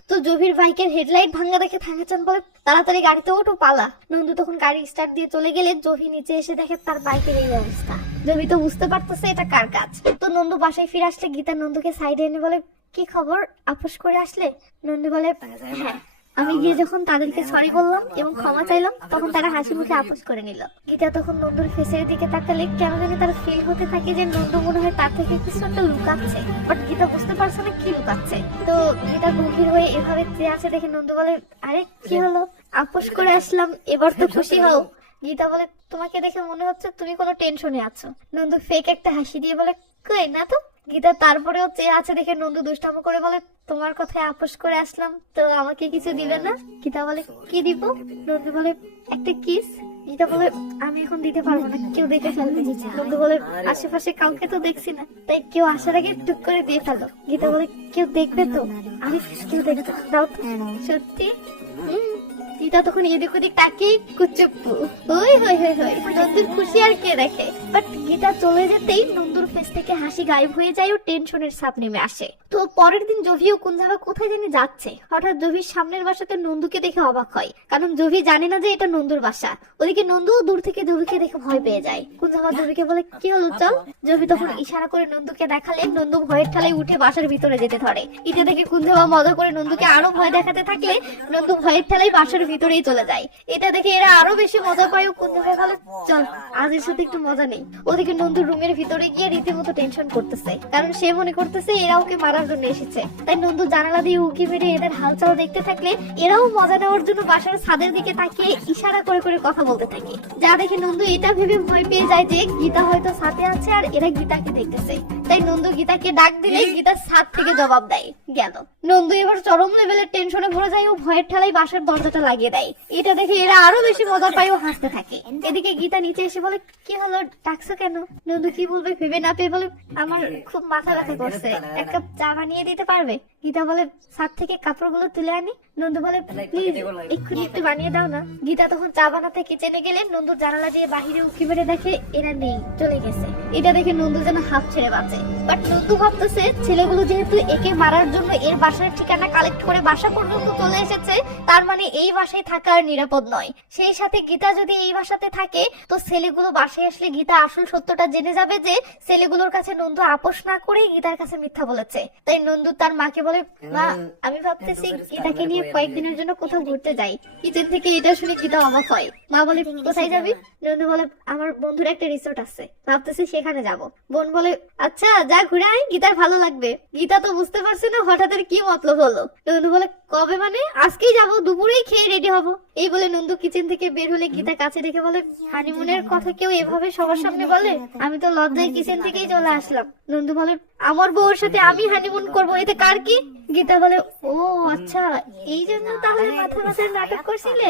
তো জহির বাইকের হেডলাইট ভাঙা দেখে থাঙ্গাচান বলে, তাড়াতাড়ি গাড়িতে ওঠো, পালা। নন্দু তখন গাড়ি স্টার্ট দিয়ে চলে গেলে জহি নিচে এসে দেখে তার বাইকের এই অবস্থা। জহি তো বুঝতে পারতেছে এটা কার কাজ। তো নন্দু বাসায় ফিরে আসলে গীতা নন্দুকে সাইডে এনে বলে, কি খবর, আপোষ করে আসলে? নন্দু বলে, হ্যাঁ, আমি গিয়ে যখন তাদেরকে সরি বললাম এবং ক্ষমা চাইলাম তখন তারা হাসি মুখে আপোষ করে নিল। গীতা তখন নন্দুর ফেসের দিকে তাকালে কেন জানি তার ফিল হতে থাকে যে নন্দু মনে হয় তার থেকে কিছু একটা লুকাচ্ছে, বাট গীতা বুঝতে পারছে না কি লুকাচ্ছে। তো গীতা গম্ভীর হয়ে এভাবে চেয়ে আছে দেখে নন্দু বলে, আরে কি হলো, আপোষ করে আসলাম, এবার তো খুশি হও। গীতা বলে, তোমাকে দেখে মনে হচ্ছে তুমি কোনো টেনশনে আছো। নন্দু ফেক একটা হাসি দিয়ে বলে, কই না তো। গীতা তারপরেও চেয়ে আছে দেখে নন্দু দুষ্টামো করে বলে, তোমার কথায় আপোষ করে আসলাম, তো আমাকে কিছু দিবে না? গীতা বলে, কি দিব? নন্দু বলে, একটা কিস। গীতা বলে, আমি এখন দিতে পারবো না, কেউ দেখে ফেলবে। নন্দু বলে, আশেপাশে কাউকে তো দেখছি না, তাই কেউ আসার আগে টুক করে দিয়ে ফেলো। গীতা বলে, কেউ দেখবে তো? আমি কেউ দেখবে, দাও তো। সত্যি? গীতা তখন এদিক ওদিক তাকিয়ে কুচুপ্পু, হই হই হই হই। নন্দুর খুশি আর কে দেখে। বাট গীতা চলে যেতেই নন্দুর ফেস থেকে হাসি গায়েব হয়ে যায় ও টেনশনের ছাপ নেমে আসে। তো পরের দিন জভি ও কুঞ্জাভা কোথায় জানি যাচ্ছে, হঠাৎ জভির সামনের বাসাতে নন্দুকে দেখে অবাক হয়, কারণ জভি জানে না যে এটা নন্দুর বাসা। ওদিকে নন্দু দূর থেকে জভিকে দেখে ভয় পেয়ে যায়। কুঞ্জাভা জভিকে বলে, কি হলো, চল। জভি তখন ইশারা করে নন্দুকে দেখালে নন্দু ভয়ের ঠালায় উঠে বাসার ভিতরে যেতে ধরে। এটা দেখে কুঞ্জাভা মজা করে নন্দুকে আরো ভয় দেখাতে থাকলে নন্দু ভয়ের ঠালায় বাসার ভিতরেই চলে যায়। এটা দেখে এরা আরো বেশি মজা পায় ও কুঞ্জাভা বলে, চল আজ এর সাথে একটু মজা নেই। ওদিকে নন্দু রুমের ভিতরে গিয়ে রীতিমতো টেনশন করতেছে, কারণ সে মনে করতেছে এরা ওকে মারার জন্য এসেছে। তাই নন্দু জানালা দিয়ে উকি মেরে এদের হালচাল দেখতে থাকলে এরাও মজা নেওয়ার জন্য বাসার ছাদের দিকে তাকিয়ে ইশারা করে করে কথা বলতে থাকে, যা দেখে নন্দু এটা ভেবে ভয় পেয়ে যায় যে গীতা হয়তো ছাদে আছে আর এরা গীতাকে দেখতেছে। তাই নন্দু গীতাকে ডাক দিলে গীতা ছাদ থেকে জবাব দেয়, গেল। নন্দু এবার চরম লেভেলের টেনশনে ভরে যায় ও ভয়ের ঠালাই বাসার দরজাটা লাগিয়ে দেয়। এটা দেখে এরা আরো বেশি মজা পায় ও হাসতে থাকে। এদিকে গীতা নিচে এসে বলে, কি হলো, ডাকছো কেন? নন্দু কি বলবে ভেবে না পেয়ে বলে, আমার খুব মাথা ব্যথা করছে, এক কাপ চা বানিয়ে দিতে পারবে? গীতা বলে, ছাদ থেকে কাপড়গুলো তুলে আনি। নন্দু বলে, প্লিজ এক্ষুনি একটু বানিয়ে দাও না। গীতা তখন চা বানাতে কিচেনে গেলে নন্দু জানালা দিয়ে বাহিরে উঁকি মেরে দেখে এরা নেই, চলে গেছে। এটা দেখে নন্দু যেন হাফ ছেড়ে বাঁচে। বাট নন্দু ভাবতেছে ছেলেগুলো যেহেতু একে মারার জন্য এর বাসার ঠিকানা কালেক্ট করে বাসা পর্যন্ত চলে এসেছে, তার মানে এই বাসায় থাকা আর নিরাপদ নয়। সেই সাথে গীতা যদি এই বাসাতে থাকে তো ছেলেগুলো বাসায় আসলে গীতা আসল সত্যটা জেনে যাবে যে ছেলেগুলোর কাছে নন্দু আপোষ না করে গীতার কাছে মিথ্যা বলেছে। তাই নন্দু তার মাকে বলে, মা আমি ভাবতেছি গীতাকে নিয়ে কয়েকদিনের জন্য কোথাও ঘুরতে যাই। কিচেন থেকে এটা শুনে গীতা অবাক হয়। মা বলে, কোথায় যাবি? নন্দু বলে, আমার বন্ধুর একটা রিসোর্ট আছে, ভাবতেছি সেখানে যাব। বোন বলে, আচ্ছা যা ঘুরে আয়, গীতার ভালো লাগবে। গীতা তো বুঝতে পারছে না হঠাৎ কি মতলব হলো। নন্দু বলে, কবে মানে? আজকেই যাব, দুপুরেই খেয়ে রেডি হব। এই বলে নন্দু কিচেন থেকে বের হলে গীতা কাছে রেখে বলে, হানিমুনের কথা কেউ এভাবে সবার সামনে বলে? আমি তো লজ্জায় কিচেন থেকেই চলে আসলাম। নন্দু বলে, আমার বউর সাথে আমি হানিমুন করবো, এতে কার কি? গীতা বলে, ও আচ্ছা এই জন্য তাহলে মাথা মাথায় নাটক করছিলে,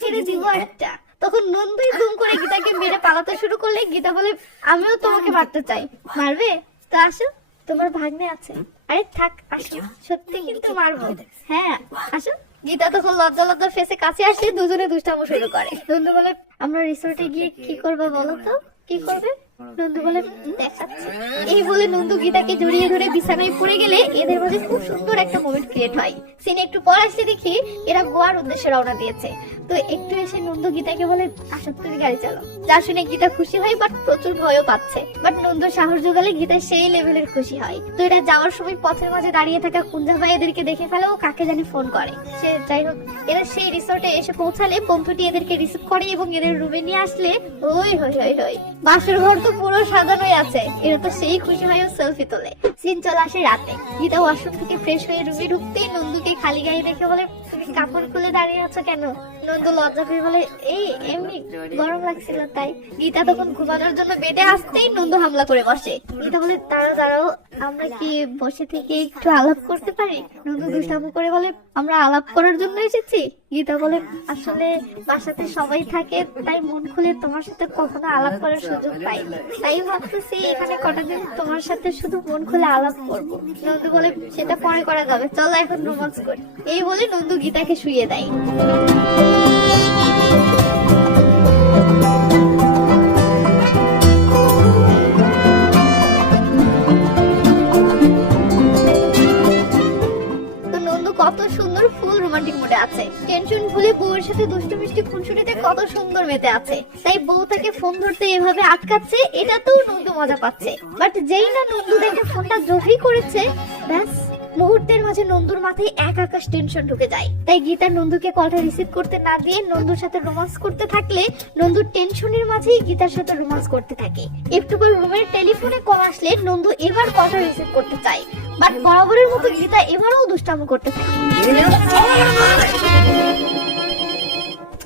ছেড়ে দিব একটা। তখন নন্দুই দুম করে গীতাকে মেরে পালাতে শুরু করলে গীতা বলে, আমিও তোমাকে মারতে চাই। মারবে তো আসো, তোমার ভাগ্নে আছে। আরে থাক, আসো, সত্যি কিন্তু মারবো। হ্যাঁ আসো। গীতা তখন লজ্জা লজ্জা ফেসে কাছে আসলে দুজনে দুষ্টামো শুরু করে। নন্দু বলে, আমরা রিসোর্টে গিয়ে কি করবো বলো তো? কি করবে? নন্দু বলে, দেখাচ্ছি। এই বলে নন্দু গীতাকে জড়িয়ে ধরে বিছানায় পড়ে গেলে এদের মাঝে খুব সুন্দর একটা মোমেন্ট ক্রিয়েট হয়। সিনে একটু পর আসলে দেখি এরা গোয়ার উদ্দেশ্যে রওনা দিয়েছে। তো একটু এসে নন্দু গীতাকে বলে, আসো তুমি গাড়ি চালো। যা শুনে গীতা খুশি হয়, বাট প্রচুর ভয়ও পাচ্ছে। বাট নন্দু সাহস যোগালে গীতা সেই লেভেলের খুশি হয়। তো এরা যাওয়ার সময় পথের মাঝে দাঁড়িয়ে থাকা কুঞ্জাভাই এদেরকে দেখে ফেলে ও কাকে জানি ফোন করে। সে যাই হোক, এরা সেই রিসোর্টে এসে পৌঁছালে বন্ধুটি এদেরকে রিসিভ করে এবং এদের রুমে নিয়ে আসলে ওই হই হই হই বাসর ঘর তো পুরো সাজানোই আছে। এরা তো সেই খুশি হয়ে সেলফি তোলে। সিন চলে আসে রাতে। গীতা ওয়াশরুম থেকে ফ্রেশ হয়ে রুমে ঢুকতেই নন্দুকে খালি গায়ে দেখে বলে, তুমি কাপড় খুলে দাঁড়িয়ে আছো কেন? নন্দু লজ্জা পেয়ে বলে, এই এমনি গরম লাগছিল তাই। গীতা তখন ঘুমানোর জন্য বেডে আসতেই নন্দু হামলা করে বসে। গীতা বলে, দাঁড়াও দাঁড়াও, আমরা কি বসে থেকে একটু আলাপ করতে পারি? নন্দু দুষ্টামি করে বলে, আমরা আলাপ করার জন্য এসেছি। গীতা বলে, আসলে বাসাতে সবাই থাকে তাই মন খুলে তোমার সাথে কখনো আলাপ করার সুযোগ পাইনি, তাই ভাবতেছি এখানে কটা দিন তোমার সাথে শুধু মন খুলে আলাপ করবো। নন্দু বলে, সেটা পরে করা যাবে, চলো এখন রোমান্স করি। এই বলে নন্দু গীতাকে শুইয়ে দেয়। কত সুন্দর ফুল রোমান্টিক মুডে আছে, টেনশন ভুলে বউয়ের সাথে দুষ্টু মিষ্টি খুনসুটিতে কত সুন্দর মেতে আছে। তাই বউ তাকে ফোন ধরতে এভাবে আটকাচ্ছে, এটাতেও নন্দু মজা পাচ্ছে। বাট যেই না নন্দু দেখে ফোনটা জহি করেছে, ব্যাস মুহূর্তের মাঝে নন্দুর মাথায় এক আকাশ টেনশন ঢুকে যায়। তাই গীতা নন্দুকে কলটা রিসিভ করতে না দিয়ে নন্দুর সাথে রোমান্স করতে থাকলে নন্দুর টেনশনের মাঝেই গীতার সাথে রোমান্স করতে থাকে। একটু করে রুমের টেলিফোনে কল আসলে নন্দু এবার কলটা রিসিভ করতে চায়, বাট বরাবরের মতো গীতা এবারও দুষ্টামি করতে থাকে।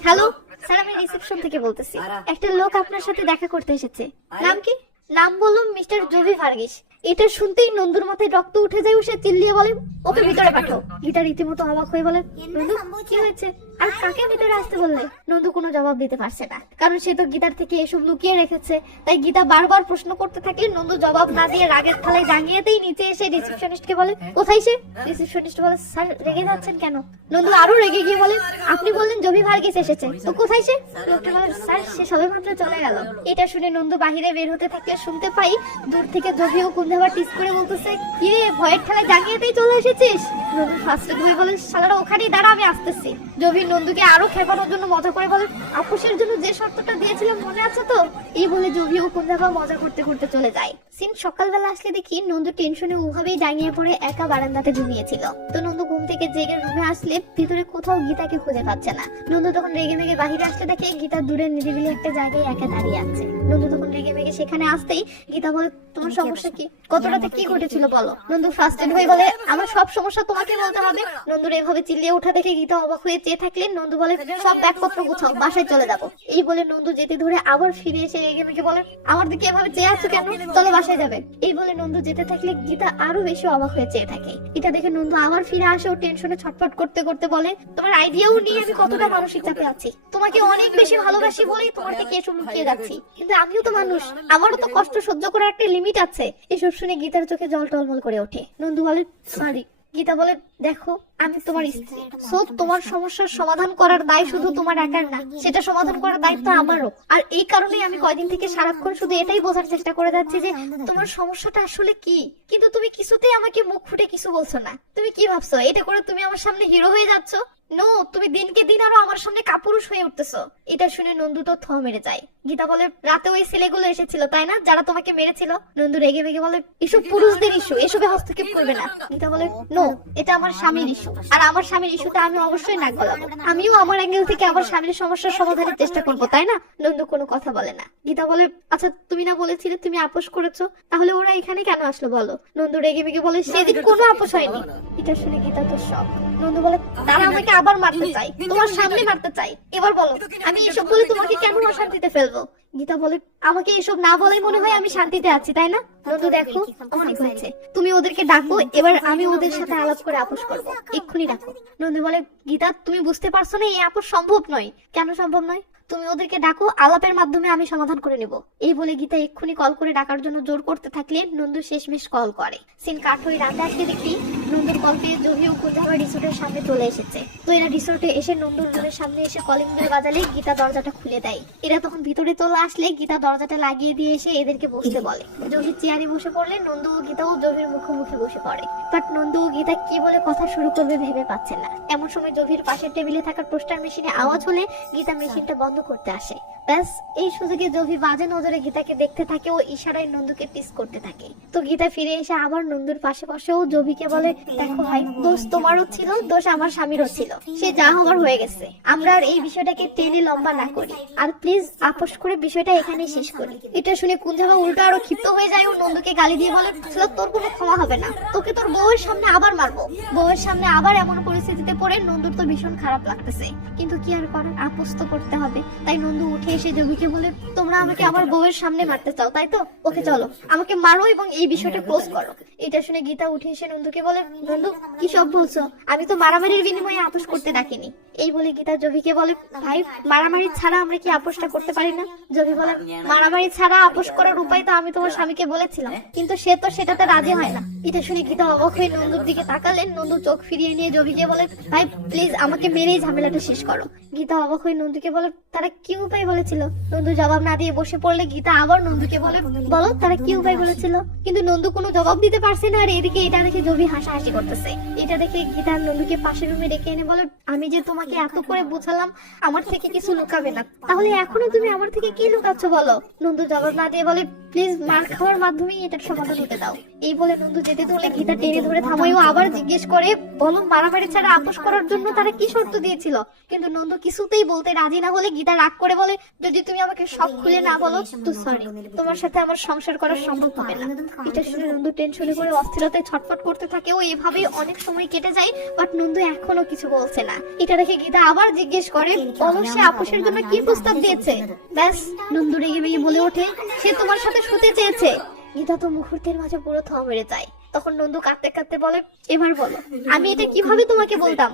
হ্যালো স্যার, আমি রিসেপশন থেকে বলতেছি, একটা লোক আপনার সাথে দেখা করতে এসেছে। নাম কি? নাম বললাম মিস্টার জভি ভার্গিস। এটা শুনতেই নন্দুর মাথায় রক্ত উঠে যায়। সে চিল্লিয়ে বলে, ওকে ভিতরে পাঠাও। গীতা রীতিমতো অবাক হয়ে বলে, নন্দু কি হয়েছে আর কাকে ভিতরে আসতে বললে? নন্দু কোনো জবাব দিতে পারছে না, কারণ সে তো গীতার থেকে এসব লুকিয়ে রেখেছে। তাই গীতা বারবার প্রশ্ন করতে থাকলে নন্দু জবাব না দিয়ে রাগের থালায় জাঙ্গিয়েতেই নিচে এসে রিসেপশনিস্টকে বলে, কোথায় সে? রিসেপশনিস্ট বলে, স্যার রেগে যাচ্ছেন কেন? নন্দু আরো রেগে গিয়ে বলে, আপনি বললেন জভি ভার্গিস এসেছে, তো কোথায় সে? লোকটা বলে, স্যার সে সবেমাত্র চলে গেল। এটা শুনে নন্দু বাহিরে বের হতে থাকলে শুনতে পাই দূর থেকে জভি ও কুন্দাবার টিস করে বলতেছে, কি রে ভয়ের ঠেলায় জাঙ্গিয়েতেই চলে এসেছিস? নন্দু ফার্স্টে ঘুরে বলে, শালারা ওখানেই দাঁড়া, আমি আসতেছি। জভি নন্দুকে আরো খেপানোর জন্য মজা করে বলে, আপুসের জন্য যে শর্তটা দিয়েছিলাম মনে আছে তো? এই বলে জভি ও কুন্দাবা মজা করতে করতে চলে যায়। সিন সকালবেলা আসলে দেখি নন্দু টেনশনে ওভাবেই জাঙ্গিয়ে পড়ে একা বারান্দাতে ঘুমিয়েছিল। তো নন্দু ঘুম থেকে জেগে রুমে আসলে ভিতরে কোথাও গীতাকে খুঁজে পাচ্ছে না। নন্দু তখন রেগে মেগে বাহিরে আসলে দেখে গীতা দূরে নিরিবিলি একটা জায়গায় একা দাঁড়িয়ে আছে। নন্দু তখন রেগে মেগে সেখানে আসতেই গীতা বলে, তোমার সমস্যা কি? কত রাতে কি ঘটেছিল বলো? নন্দু ফ্রাস্ট্রেট হয়ে বলে, আমার সব সমস্যা তোমাকে বলতে হবে? নন্দুর এভাবে চিল্লিয়ে ওঠা দেখে গীতা অবাক হয়ে চেয়ে থাকলে নন্দু বলে, সব ব্যাগপত্র গুছাও, বাসায় চলে যাবো। এই বলে নন্দু যেতে ধরে আবার ফিরে এসে রেগে মেগে বলে, আমার দিকে এভাবে চেয়ে আছো কেন? চলো বাসায় যাবে। এই বলে নন্দু যেতে থাকলে গীতা আরো বেশি অবাক হয়ে চেয়ে থাকে। এটা দেখে নন্দু আবার ফিরে আসে ও টেনশনে ছটফট করতে করতে বলে, তোমার আইডিয়াও নিয়ে আমি কতটা মানসিক চাপে আছি। তোমাকে অনেক বেশি ভালোবাসি বলেই তোমার থেকে এসব লুকিয়ে যাচ্ছি, কিন্তু আমিও তো মানুষ, আমারও তো কষ্ট সহ্য করার একটা লিমিট আছে। এসব শুনে গীতার চোখে জল টলমল করে ওঠে। নন্দু বলে, সরি। গীতা বলে, দেখো আমি তোমার স্ত্রী, সো তোমার সমস্যার সমাধান করার দায় শুধু তোমার একার না, সেটা সমাধান করার দায়িত্ব আমারও। আর এই কারণেই আমি কয়দিন থেকে সারাক্ষণ শুধু এটাই বোঝার চেষ্টা করে যাচ্ছি যে তোমার সমস্যাটা আসলে কি। কিন্তু তুমি কিছুতেই আমাকে মুখ ফুটে কিছু বলছো না। তুমি কি ভাবছো এটা করে তুমি আমার সামনে হিরো হয়ে যাচ্ছ? নো, তুমি দিনকে দিন আরো আমার সামনে কাপুরুষ হয়ে উঠতেছো। এটা শুনে নন্দু তো থ মেরে যায়। গীতা বলে, রাতে ওই ছেলেগুলো এসেছিল তাই না, যারা তোমাকে মেরেছিল? নন্দু রেগে মেগে বলে, এসব পুরুষদের ইস্যু, এসবে হস্তক্ষেপ করবে না। গীতা বলে, নো, এটা আমার স্বামীর ইস্যু, আর আমার স্বামীর ইস্যুতে আমি অবশ্যই নাক গলাবো। আমিও আমার অ্যাঙ্গেল থেকে আমার স্বামীর সমস্যার সমাধানের চেষ্টা করবো, তাই না? নন্দু কোনো কথা বলে না। গীতা বলে, আচ্ছা তুমি না বলেছিলে তুমি আপোষ করেছো, তাহলে ওরা এখানে কেন আসলো বলো? নন্দু রেগে মেগে বলে, সেদিন কোনো আপোষ হয়নি। এটা শুনে গীতা তো শক। নন্দু বলে, তারা আমাকে আবার মারতে চাই, তোমার সামনে মারতে চাই। এবার বলো আমি এসব বলে তোমাকে কেন অশান্তিতে ফেলবো? গীতা বলে, আমাকে এসব না বলেই মনে হয় আমি শান্তিতে আছি, তাই না? নন্দু দেখো অনেক হয়েছে, তুমি ওদেরকে ডাকো, এবার আমি ওদের সাথে আলাপ করে আপোষ করবো, এক্ষুনি ডাকো। নন্দু বলে, গীতা তুমি বুঝতে পারছো না এই আপোষ সম্ভব নয়। কেন সম্ভব নয়? তুমি ওদেরকে ডাকো, আলাপের মাধ্যমে আমি সমাধান করে নেব। এই বলে গীতা এক্ষুনি কল করে ডাকার জন্য জোর করতে থাকলে নন্দু শেষমেশ কল করে। সিন কাট হয়ে রাতে আসতে দেখি নন্দুর কল পেয়ে জহি ও কুন্দাবা রিসোর্টের সামনে চলে এসেছে। তো এরা রিসোর্টে এসে নন্দুর রুমের সামনে এসে কলিং বেল বাজালে গীতা দরজাটা খুলে দেয়। এরা তখন ভিতরে চলে আসলে গীতা দরজাটা লাগিয়ে দিয়ে এসে এদেরকে বসতে বলে। জহির চেয়ারে বসে পড়লে নন্দু ও গীতাও জহির মুখোমুখি বসে পড়ে। বাট নন্দু ও গীতা কি বলে কথা শুরু করবে ভেবে পাচ্ছে না। এমন সময় জহির পাশের টেবিলে থাকা পোস্টার মেশিনে আওয়াজ হলে গীতা মেশিনটা বন্ধ বন্ধ করতে আসে। ব্যাস এই সুযোগে জভি বাজে নজরে গীতাকে দেখতে থাকে ও ইশারায় নন্দুকে টিস করতে থাকে। তো গীতা ফিরে এসে আবার নন্দুর পাশে বসে ও জভিকে বলে, দেখো ভাই, দোষ তোমারও ছিল, দোষ আমার স্বামীরও ছিল, সে যা হওয়ার হয়ে গেছে। আমরা আর এই বিষয়টাকে টেনে লম্বা না করি, আর প্লিজ আপোষ করে বিষয়টা এখানেই শেষ করি। এটা শুনে কুঞ্জাবা উল্টো আরো ক্ষিপ্ত হয়ে যায় ও নন্দুকে গালি দিয়ে বলে, তোর কোনো ক্ষমা হবে না, তোকে তোর বউয়ের সামনে আবার মারবো। বউয়ের সামনে আবার এমন পরিস্থিতিতে পড়ে নন্দুর তো ভীষণ খারাপ লাগতেছে, কিন্তু কি আর করার, আপোষ তো করতে হবে। তাই নন্দু উঠে এসে জভিকে বলে, তোমরা আমাকে আবার বউয়ের সামনে মারতে চাও তাই তো, ওকে চলো আমাকে মারো এবং এই বিষয়টা ক্লোজ করো। এটা শুনে গীতা উঠে এসে নন্দুকে বলে, নন্দু কি সব বলছো, আমি তো মারামারির বিনিময়ে আপোষ করতে ডাকিনি। এই বলে গীতা জভিকে বলে, ভাই মারামারি ছাড়া আমরা কি আপোষটা করতে পারি না? জভি বলে, মারামারি ছাড়া আপোষ করার উপায় তো আমি তোমার স্বামীকে বলেছিলাম, কিন্তু সে তো সেটাতে রাজি হয় না। এটা শুনে গীতা অবাক হয়ে নন্দুর দিকে তাকালেন। নন্দু চোখ ফিরিয়ে নিয়ে জভিকে বলে, ভাই প্লিজ আমাকে মেরেই ঝামেলাটা শেষ করো। গীতা অবাক হয়ে নন্দুকে বলে, তারা কি উপায় বলেছিল? নন্দু জবাব না দিয়ে বসে পড়লে গীতা আবার নন্দুকে বলে, বলো তারা কি উপায় বলেছিল? কিন্তু নন্দু কোনো জবাব দিতে পারছে না। আর এদিকে এটা দেখে জভি হাসাহাসি করতেছে। এটা দেখে গীতা নন্দুকে পাশের রুমে ডেকে এনে বলে, আমি যে তোমাকে এত করে বোঝালাম আমার থেকে কিছু লুকাবে না, তাহলে এখনো তুমি আমার থেকে কি লুকাচ্ছ বলো? নন্দু জবাব না দিয়ে বলে, প্লিজ মার খাওয়ার মাধ্যমেই এটার সমাধান হতে দাও। এই বলে নন্দু যেতে তুলে গীতা টেনে ধরে থামায় ও আবার জিজ্ঞেস করে, বলো মারামারি ছাড়া আপোষ করার জন্য তারা কি শর্ত দিয়েছিল? কিন্তু নন্দু কিছুতেই বলতে রাজি না হলে গীতা রাগ করে বলে, যদি তুমি আমাকে সব খুলে না বলো তো সরি, তোমার সাথে আমার সংসার করা সম্ভব হবে না। এটা শুনে নন্দু টেনশনে করে অস্থিরতায় ছটফট করতে থাকে ও এভাবেই অনেক সময় কেটে যায়। বাট নন্দু এখনো কিছু বলছে না। এটা দেখে গীতা আবার জিজ্ঞেস করে, বলো সে আপোষের জন্য কি প্রস্তাব দিয়েছে? ব্যাস নন্দু রেগে মেগে বলে ওঠে, সে তোমার সাথে শুতে চেয়েছে। গীতা তো মুহূর্তের মাঝে পুরো থ মেরে যায়। তখন নন্দু কাঁদতে কাঁদতে বলে, এবার বলো আমি এটা কিভাবে তোমাকে বলতাম?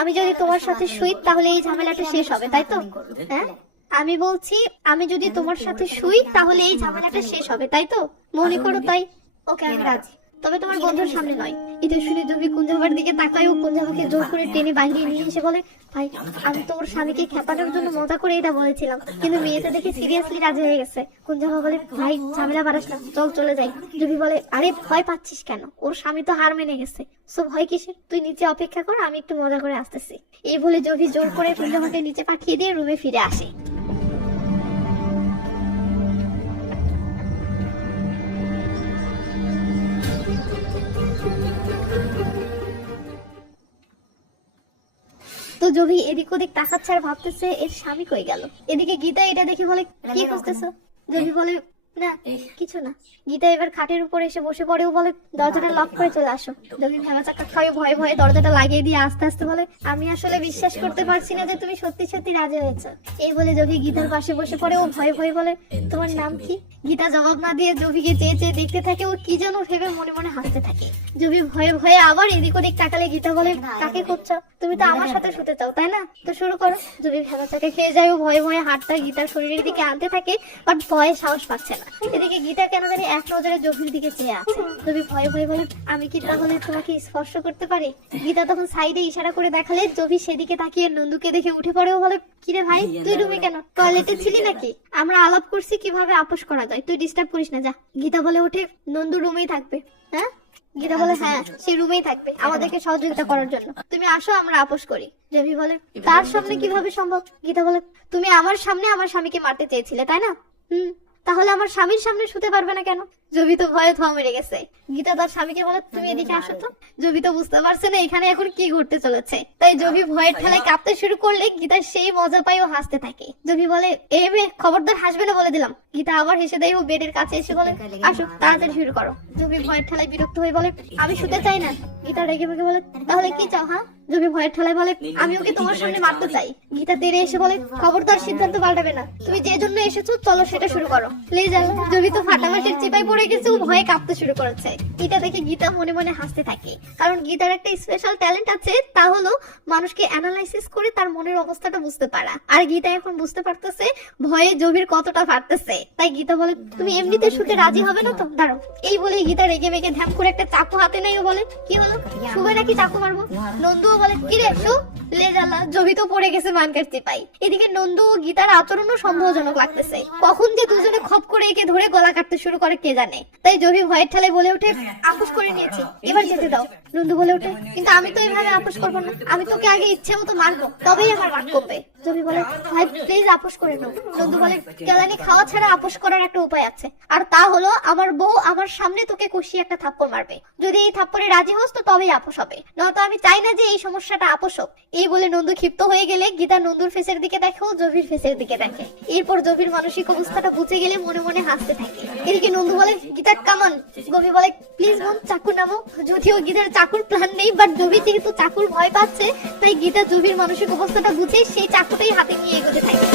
আমি যদি তোমার সাথে শুই তাহলে এই ঝামেলাটা শেষ হবে তাই তো? হ্যাঁ আমি বলছি, আমি যদি তোমার সাথে শুই তাহলে এই ঝামেলাটা শেষ হবে তাই তো? মনে করো তাই? ওকে আমি রাজি, তবে তোমার বন্ধুর সামনে নয়। এটা শুনে জভি কুঞ্জাবার দিকে তাকায় ও কুঞ্জাবাকে জোর করে টেনে বাইরে নিয়ে এসে বলে, ভাই আমি তোর স্বামীকে খেপানোর জন্য মজা করে এটা বলেছিলাম, কিন্তু মেয়েটা দেখে সিরিয়াসলি রাজি হয়ে গেছে। কুঞ্জাবা বলে, ভাই ঝামেলা বাড়াস না, চল চলে যাই। জভি বলে, আরে ভয় পাচ্ছিস কেন? ওর স্বামী তো হার মেনে গেছে, সো ভয় কিসের? তুই নিচে অপেক্ষা কর, আমি একটু মজা করে আসতেছি। এই বলে জভি জোর করে কুঞ্জাবাকে নিচে পাঠিয়ে দিয়ে রুমে ফিরে আসে। তো জভি এদিক ওদিক তাকাচ্ছে আর ভাবতেছে এর স্বামী কই গেল। এদিকে গীতা এটা দেখে বলে, কি করতেছ? জভি বলে, না কিছু না। গীতা এবার খাটের উপর এসে বসে পড়ে ও বলে, দরজাটা লক করে চলে আসো। জভি ভেঙা চাকা খাওয়া ভয়ে ভয়ে দরজাটা লাগিয়ে দিয়ে আস্তে আস্তে বলে, আমি আসলে বিশ্বাস করতে পারছি না যে তুমি সত্যি সত্যি রাজি হয়েছো। এই বলে জভি গীতার পাশে বসে পড়ে ও ভয়ে ভয়ে বলে, তোমার নাম কি? গীতা জবাব না দিয়ে জভিকে চেয়ে চেয়ে দেখতে থাকে। ও কি যেন ভেবে মনে মনে হাসতে থাকে। জভি ভয়ে ভয়ে আবার এদিক ওদিক তাকালে গীতা বলে, কাকে করছো? তুমি তো আমার সাথে শুতে চাও তাই না? তো শুরু করো। জভি ভেঙা চাকা খেয়ে যায় ও ভয়ে ভয়ে হাতটা গীতার শরীরের দিকে আনতে থাকে, বাট ভয়ে সাহস পাচ্ছে না। এদিকে গীতা কেন জানি এক নজরে জভির দিকে চেয়ে আছে। জভি ভয়ে ভয়ে বলে, আমি কি তাহলে তোমাকে স্পর্শ করতে পারি? গীতা তখন সাইডে ইশারা করে দেখালে জভি সেদিকে তাকিয়ে নন্দুকে দেখে উঠে পড়ে ও বলে, কিরে ভাই তুই রুমে কেন? টয়লেটে ছিলি নাকি? আমরা আলাপ করছি কিভাবে আপোষ করা যায়, তুই ডিস্টার্ব করিস না, যা। গীতা বলে ওঠে, নন্দু রুমেই থাকবে। হ্যাঁ গীতা বলে, হ্যাঁ সে রুমেই থাকবে আমাদেরকে সহযোগিতা করার জন্য, তুমি আসো আমরা আপোষ করি। জভি বলে, তার সামনে কিভাবে সম্ভব? গীতা বলে, তুমি আমার সামনে আমার স্বামীকে মারতে চেয়েছিলে তাই না? তাহলে আমার স্বামীর সামনে শুতে পারবে না কেন? জভি তো ভয়ে থ মেরে গেছে। গীতা তার স্বামীকে বলে, তুমি এদিকে আসো তো। জভি তো বুঝতে পারছে না এখানে এখন কি ঘটতে চলেছে, তাই জভি ভয়ের ঠেলায় কাঁপতে শুরু করলে গীতা সেই মজা পায় ও হাসতে থাকে। জভি বলে, এ মেয়ে খবরদার হাসবে না বলে দিলাম। গীতা আবার হেসে দেয় ও বেডের কাছে এসে বলে, আসো তাড়াতাড়ি শুরু করো। জভি ভয়ের ঠেলায় বিরক্ত হয়ে বলে, আমি শুতে চাই না। গীতা রেগে মেগে বলে, তাহলে কি চাও? হ্যাঁ জভি ভয়ের ঠেলায় বলে, আমি ওকে তোমার সামনে মারতে চাই। গীতা তেড়ে এসে বলে, খবরদার সিদ্ধান্ত পাল্টাবে না, তুমি যে জন্য এসেছো চলো সেটা শুরু করো প্লিজ। জভি তো ফাটাফাটির চিপায় পড়ে গেছে ও ভয়ে কাঁপতে শুরু করেছে। এটা দেখে গীতা মনে মনে হাসতে থাকে, কারণ গীতার একটা স্পেশাল ট্যালেন্ট আছে, তা হলো মানুষকে অ্যানালাইসিস করে তার মনের অবস্থাটা বুঝতে পারা। আর গীতা এখন বুঝতে পারতেছে ভয়ে জভির কতটা ফাটতেছে। তাই গীতা বলে, তুমি এমনিতে শুতে রাজি হবে না তো? দাঁড়াও। এই বলে গীতা রেগে মেগে ধ্যাম করে একটা চাকু হাতে নেই ও বলে, কি হলো শুবে নাকি চাকু মারবো? নন্দুও বলে, কি রে শু? লে জ্বালা, জবি তো পড়ে গেছে মানকার চিপাই। এদিকে নন্দু ও গীতার আচরণও সন্দেহজনক লাগতেছে। কখন যে দুজনে খপ করে একে ধরে গলা কাটতে শুরু করে কে জানে। তাই জবি ভয়ের ঠালে বলে ওঠে, আপোষ করে নিয়েছি, এবার যেতে দাও। নন্দু বলে ওঠে, কিন্তু আমি তো এভাবে আপোষ করবো না, আমি তোকে আগে ইচ্ছে মতো মারবো, তবেই আমার রাগ কমবে। জবি বলে, ভাই প্লিজ আপোষ করে নাও। নন্দু বলে, কেলানি খাওয়া ছাড়া আপোষ করার একটা উপায় আছে, আর তা হলো আমার বউ আমার সামনে তোকে কষিয়ে একটা থাপ্পড় মারবে। যদি এই থাপ্পড়ে রাজি হোস তো তবেই আপোষ হবে, নয়তো আমি চাই না যে এই সমস্যাটা আপোষ হোক। এই বলে নন্দু ক্ষিপ্ত হয়ে গেলে গীতা নন্দুর ফেসের দিকে দেখে ও জবির ফেসের দিকে দেখে। এরপর জবির মানসিক অবস্থাটা বুঝে গেলে মনে মনে হাসতে থাকে। এদিকে নন্দু বলে, গীতা কামন। জবি বলে, প্লিজ বোন চাকু নামো। যদিও গীতার চাকুর প্ল্যান নেই, বাট জবি যেহেতু চাকুর ভয় পাচ্ছে তাই গীতা জবির মানসিক অবস্থাটা বুঝে সেই চাকুটাই হাতে নিয়ে এগোতে থাকে।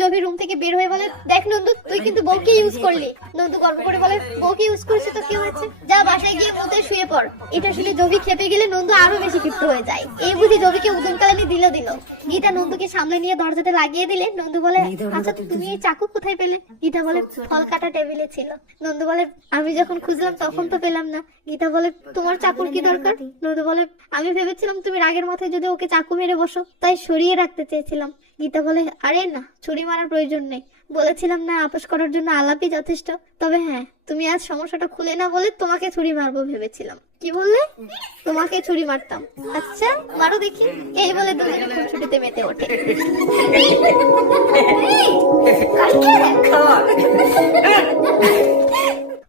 জবি রুম থেকে বের হয়ে বলে, দেখ নন্দু, তুই কিন্তু বউকে ইউজ করলি। নন্দু গর্ব করে বলে, বউকে ইউজ করেছে তো কি হয়েছে, যা বাসায় গিয়ে মুতে শুয়ে পড়। এটা শুনে জবি খেপে গেলে নন্দু আরো বেশি ক্ষিপ্ত হয়ে যায়। এই বুঝি জবিকে উদম কালানি দিল। গীতা নন্দুকে সামনে নিয়ে দরজাতে লাগিয়ে দিলে। নন্দু বলে, আচ্ছা তুমি এই চাকু কোথায় পেলে? গীতা বলে, ফল কাটা টেবিলে ছিল। নন্দু বলে, আমি যখন খুঁজলাম তখন তো পেলাম না। গীতা বলে, তোমার চাকুর কি দরকার? নন্দু বলে, আমি ভেবেছিলাম তুমি রাগের মাথায় যদি ওকে চাকু মেরে বসো, তাই সরিয়ে রাখতে চেয়েছিলাম। গীতা বলে, আরে না, ছুরি মারার প্রয়োজন নেই, বলেছিলাম না আপোষ করার জন্য আলাপই যথেষ্ট। তবে হ্যাঁ, তুমি আজ সমস্যাটা খুলে না বলে তোমাকে ছুরি মারবো ভেবেছিলাম। কি বললে? তোমাকে ছুরি মারতাম? আচ্ছা মারো দেখি। এই বলে দুজনে খুনসুটিতে মেতে ওঠে।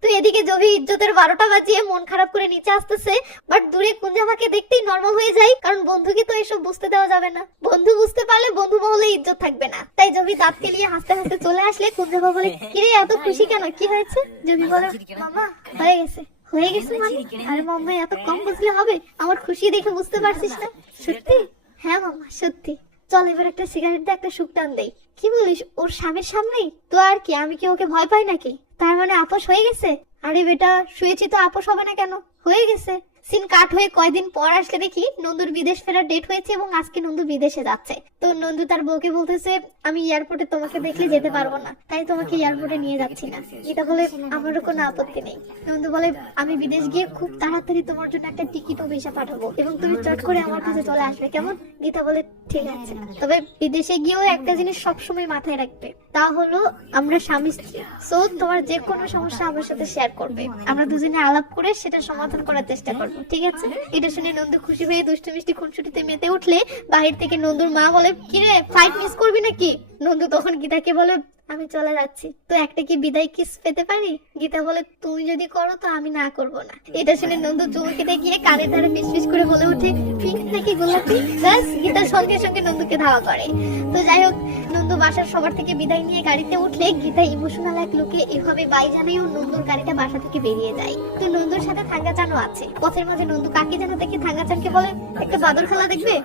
তো এদিকে জবি ইজ্জতের 12টা বাজিয়ে মন খারাপ করে নিচে আসতেছে, বাট দূরে কুঞ্জামাকে দেখতেই নরমাল হয়ে যায়, কারণ বন্ধুকে তো এসব বুঝতে দেওয়া যাবে না। বন্ধু বুঝতে পারলে বন্ধু মহলে ইজ্জত থাকবে না। তাই জবি দাঁত কেলিয়ে হাসতে হাসতে চলে আসলে কুঞ্জামা বলে, কিরে এত খুশি কেন, কি হয়েছে? জবি বলে, মামা হয়ে গেছে। হয়ে গেছে মানে? আরে মাম্মা এত কম বুঝলে হবে? আমার খুশি দেখে বুঝতে পারছিস না? সত্যি? হ্যাঁ মাম্মা সত্যি। চল এবার একটা সিগারেট দিয়ে একটা শুক টান দেই। কি বলিস, ওর স্বামীর সামনেই? তো আর কি, আমি কি ওকে ভয় পাই নাকি? তার মানে আপোষ হয়ে গেছে? আরে বেটা, শুয়েছি তো আপোষ হবে না কেন? হয়ে গেছে। সিন কাট হয়ে কয়দিন পর আসলে দেখি নন্দুর বিদেশ ফেরার ডেট হয়েছে এবং আজকে নন্দু বিদেশে যাচ্ছে। তো নন্দু তার বউকে বলতেছে, আমি এয়ারপোর্টে তোমাকে দেখলে যেতে পারবো না, তাই তোমাকে এয়ারপোর্টে নিয়ে যাচ্ছি না। গীতা বলে, আমারও কোনো আপত্তি নেই। নন্দু বলে, আমি বিদেশ গিয়ে খুব তাড়াতাড়ি তোমার জন্য একটা টিকিট ও ভিসা পাঠাবো এবং তুমি চট করে আমার কাছে চলে আসবে, কেমন? গীতা বলে, ঠিক আছে। তবে বিদেশে গিয়েও একটা জিনিস সবসময় মাথায় রাখবে, তা হলো আমরা স্বামী স্ত্রী। সো তোমার যে কোনো সমস্যা আমার সাথে শেয়ার করবে, আমরা দুজনে আলাপ করে সেটা সমাধান করার চেষ্টা করবো, ঠিক আছে? এটা শুনে নন্দু খুশি হয়ে দুষ্টু মিষ্টি খুনসুটিতে মেতে উঠলে বাহির থেকে নন্দুর মা বলে, কিরে ফ্লাইট মিস করবি নাকি? নন্দু তখন গীতাকে বলে, আমি চলে যাচ্ছি, তো একটা কি বিদায় কিস পেতে পারি? গীতা বলে, তুমি যদি করো তো আমি না করব না। এটা শুনে নন্দু চুমুকেতে গিয়ে কানের ধারে ফিসফিস করে বলে ওঠে, পিঙ্ক নাকি গোলাপি? ব্যাস গীতার সঙ্গে সঙ্গে নন্দুকে ধাওয়া করে। তো যাই হোক, নন্দু বাসার সবার থেকে বিদায় নিয়ে গাড়িতে উঠলে গীতা ইমোশনাল এক লুকে এভাবে বাই জানাই ও নন্দুর গাড়িটা বাসা থেকে বেরিয়ে যায়। তো নন্দুর সাথে থাঙ্গাচানও আছে। পথের মাঝে নন্দু কাকি যেন দেখে থাঙ্গাচানকে বলে, একটা বাদর খেলা দেখবে?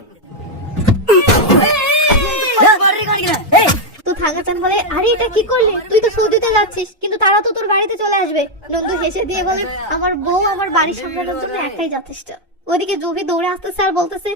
তো থাঙ্গাচান বলে, আরে এটা কি করলে? তুই তো সৌদিতে যাচ্ছিস, কিন্তু তারা তো তোর বাড়িতে চলে আসবে। নন্দু হেসে দিয়ে বলে, আমার বউ আমার বাড়ি সামলানোর জন্য একাই যথেষ্ট। ওদিকে জবি দৌড়ে আসতেছে আর বলতেছে,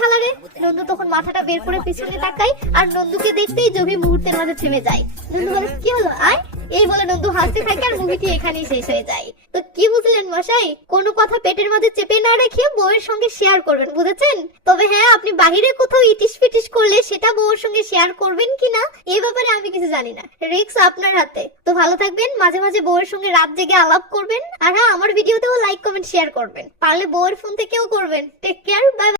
শালারে। নন্দু তখন মাথাটা বের করে পিছনে তাকায় আর নন্দুকে দেখতেই জবি মুহূর্তের মাঝে থেমে যায়। নন্দু বলে, কি হলো আয়? এই বলে নন্দু হাসতে থাকে আর মুভিটি এখানেই শেষ হয়ে যায়। তো কি বুঝলেন মশাই? কোনো কথা পেটের মাঝে চেপে না রেখে বউয়ের সঙ্গে শেয়ার করবেন, বুঝেছেন? তবে হ্যাঁ, আপনি বাহিরে কোথাও ইটিস ফিটিস করলে সেটা বউয়ের সঙ্গে শেয়ার করবেন কিনা এই ব্যাপারে আমি কিছু জানি না, রিস্ক আপনার হাতে। তো ভালো থাকবেন, মাঝে মাঝে বউয়ের সঙ্গে রাত জেগে আলাপ করবেন, আর হ্যাঁ আমার ভিডিওতেও লাইক কমেন্ট শেয়ার করবেন, পারলে বউয়ের ফোন থেকেও করবেন। Take care, by.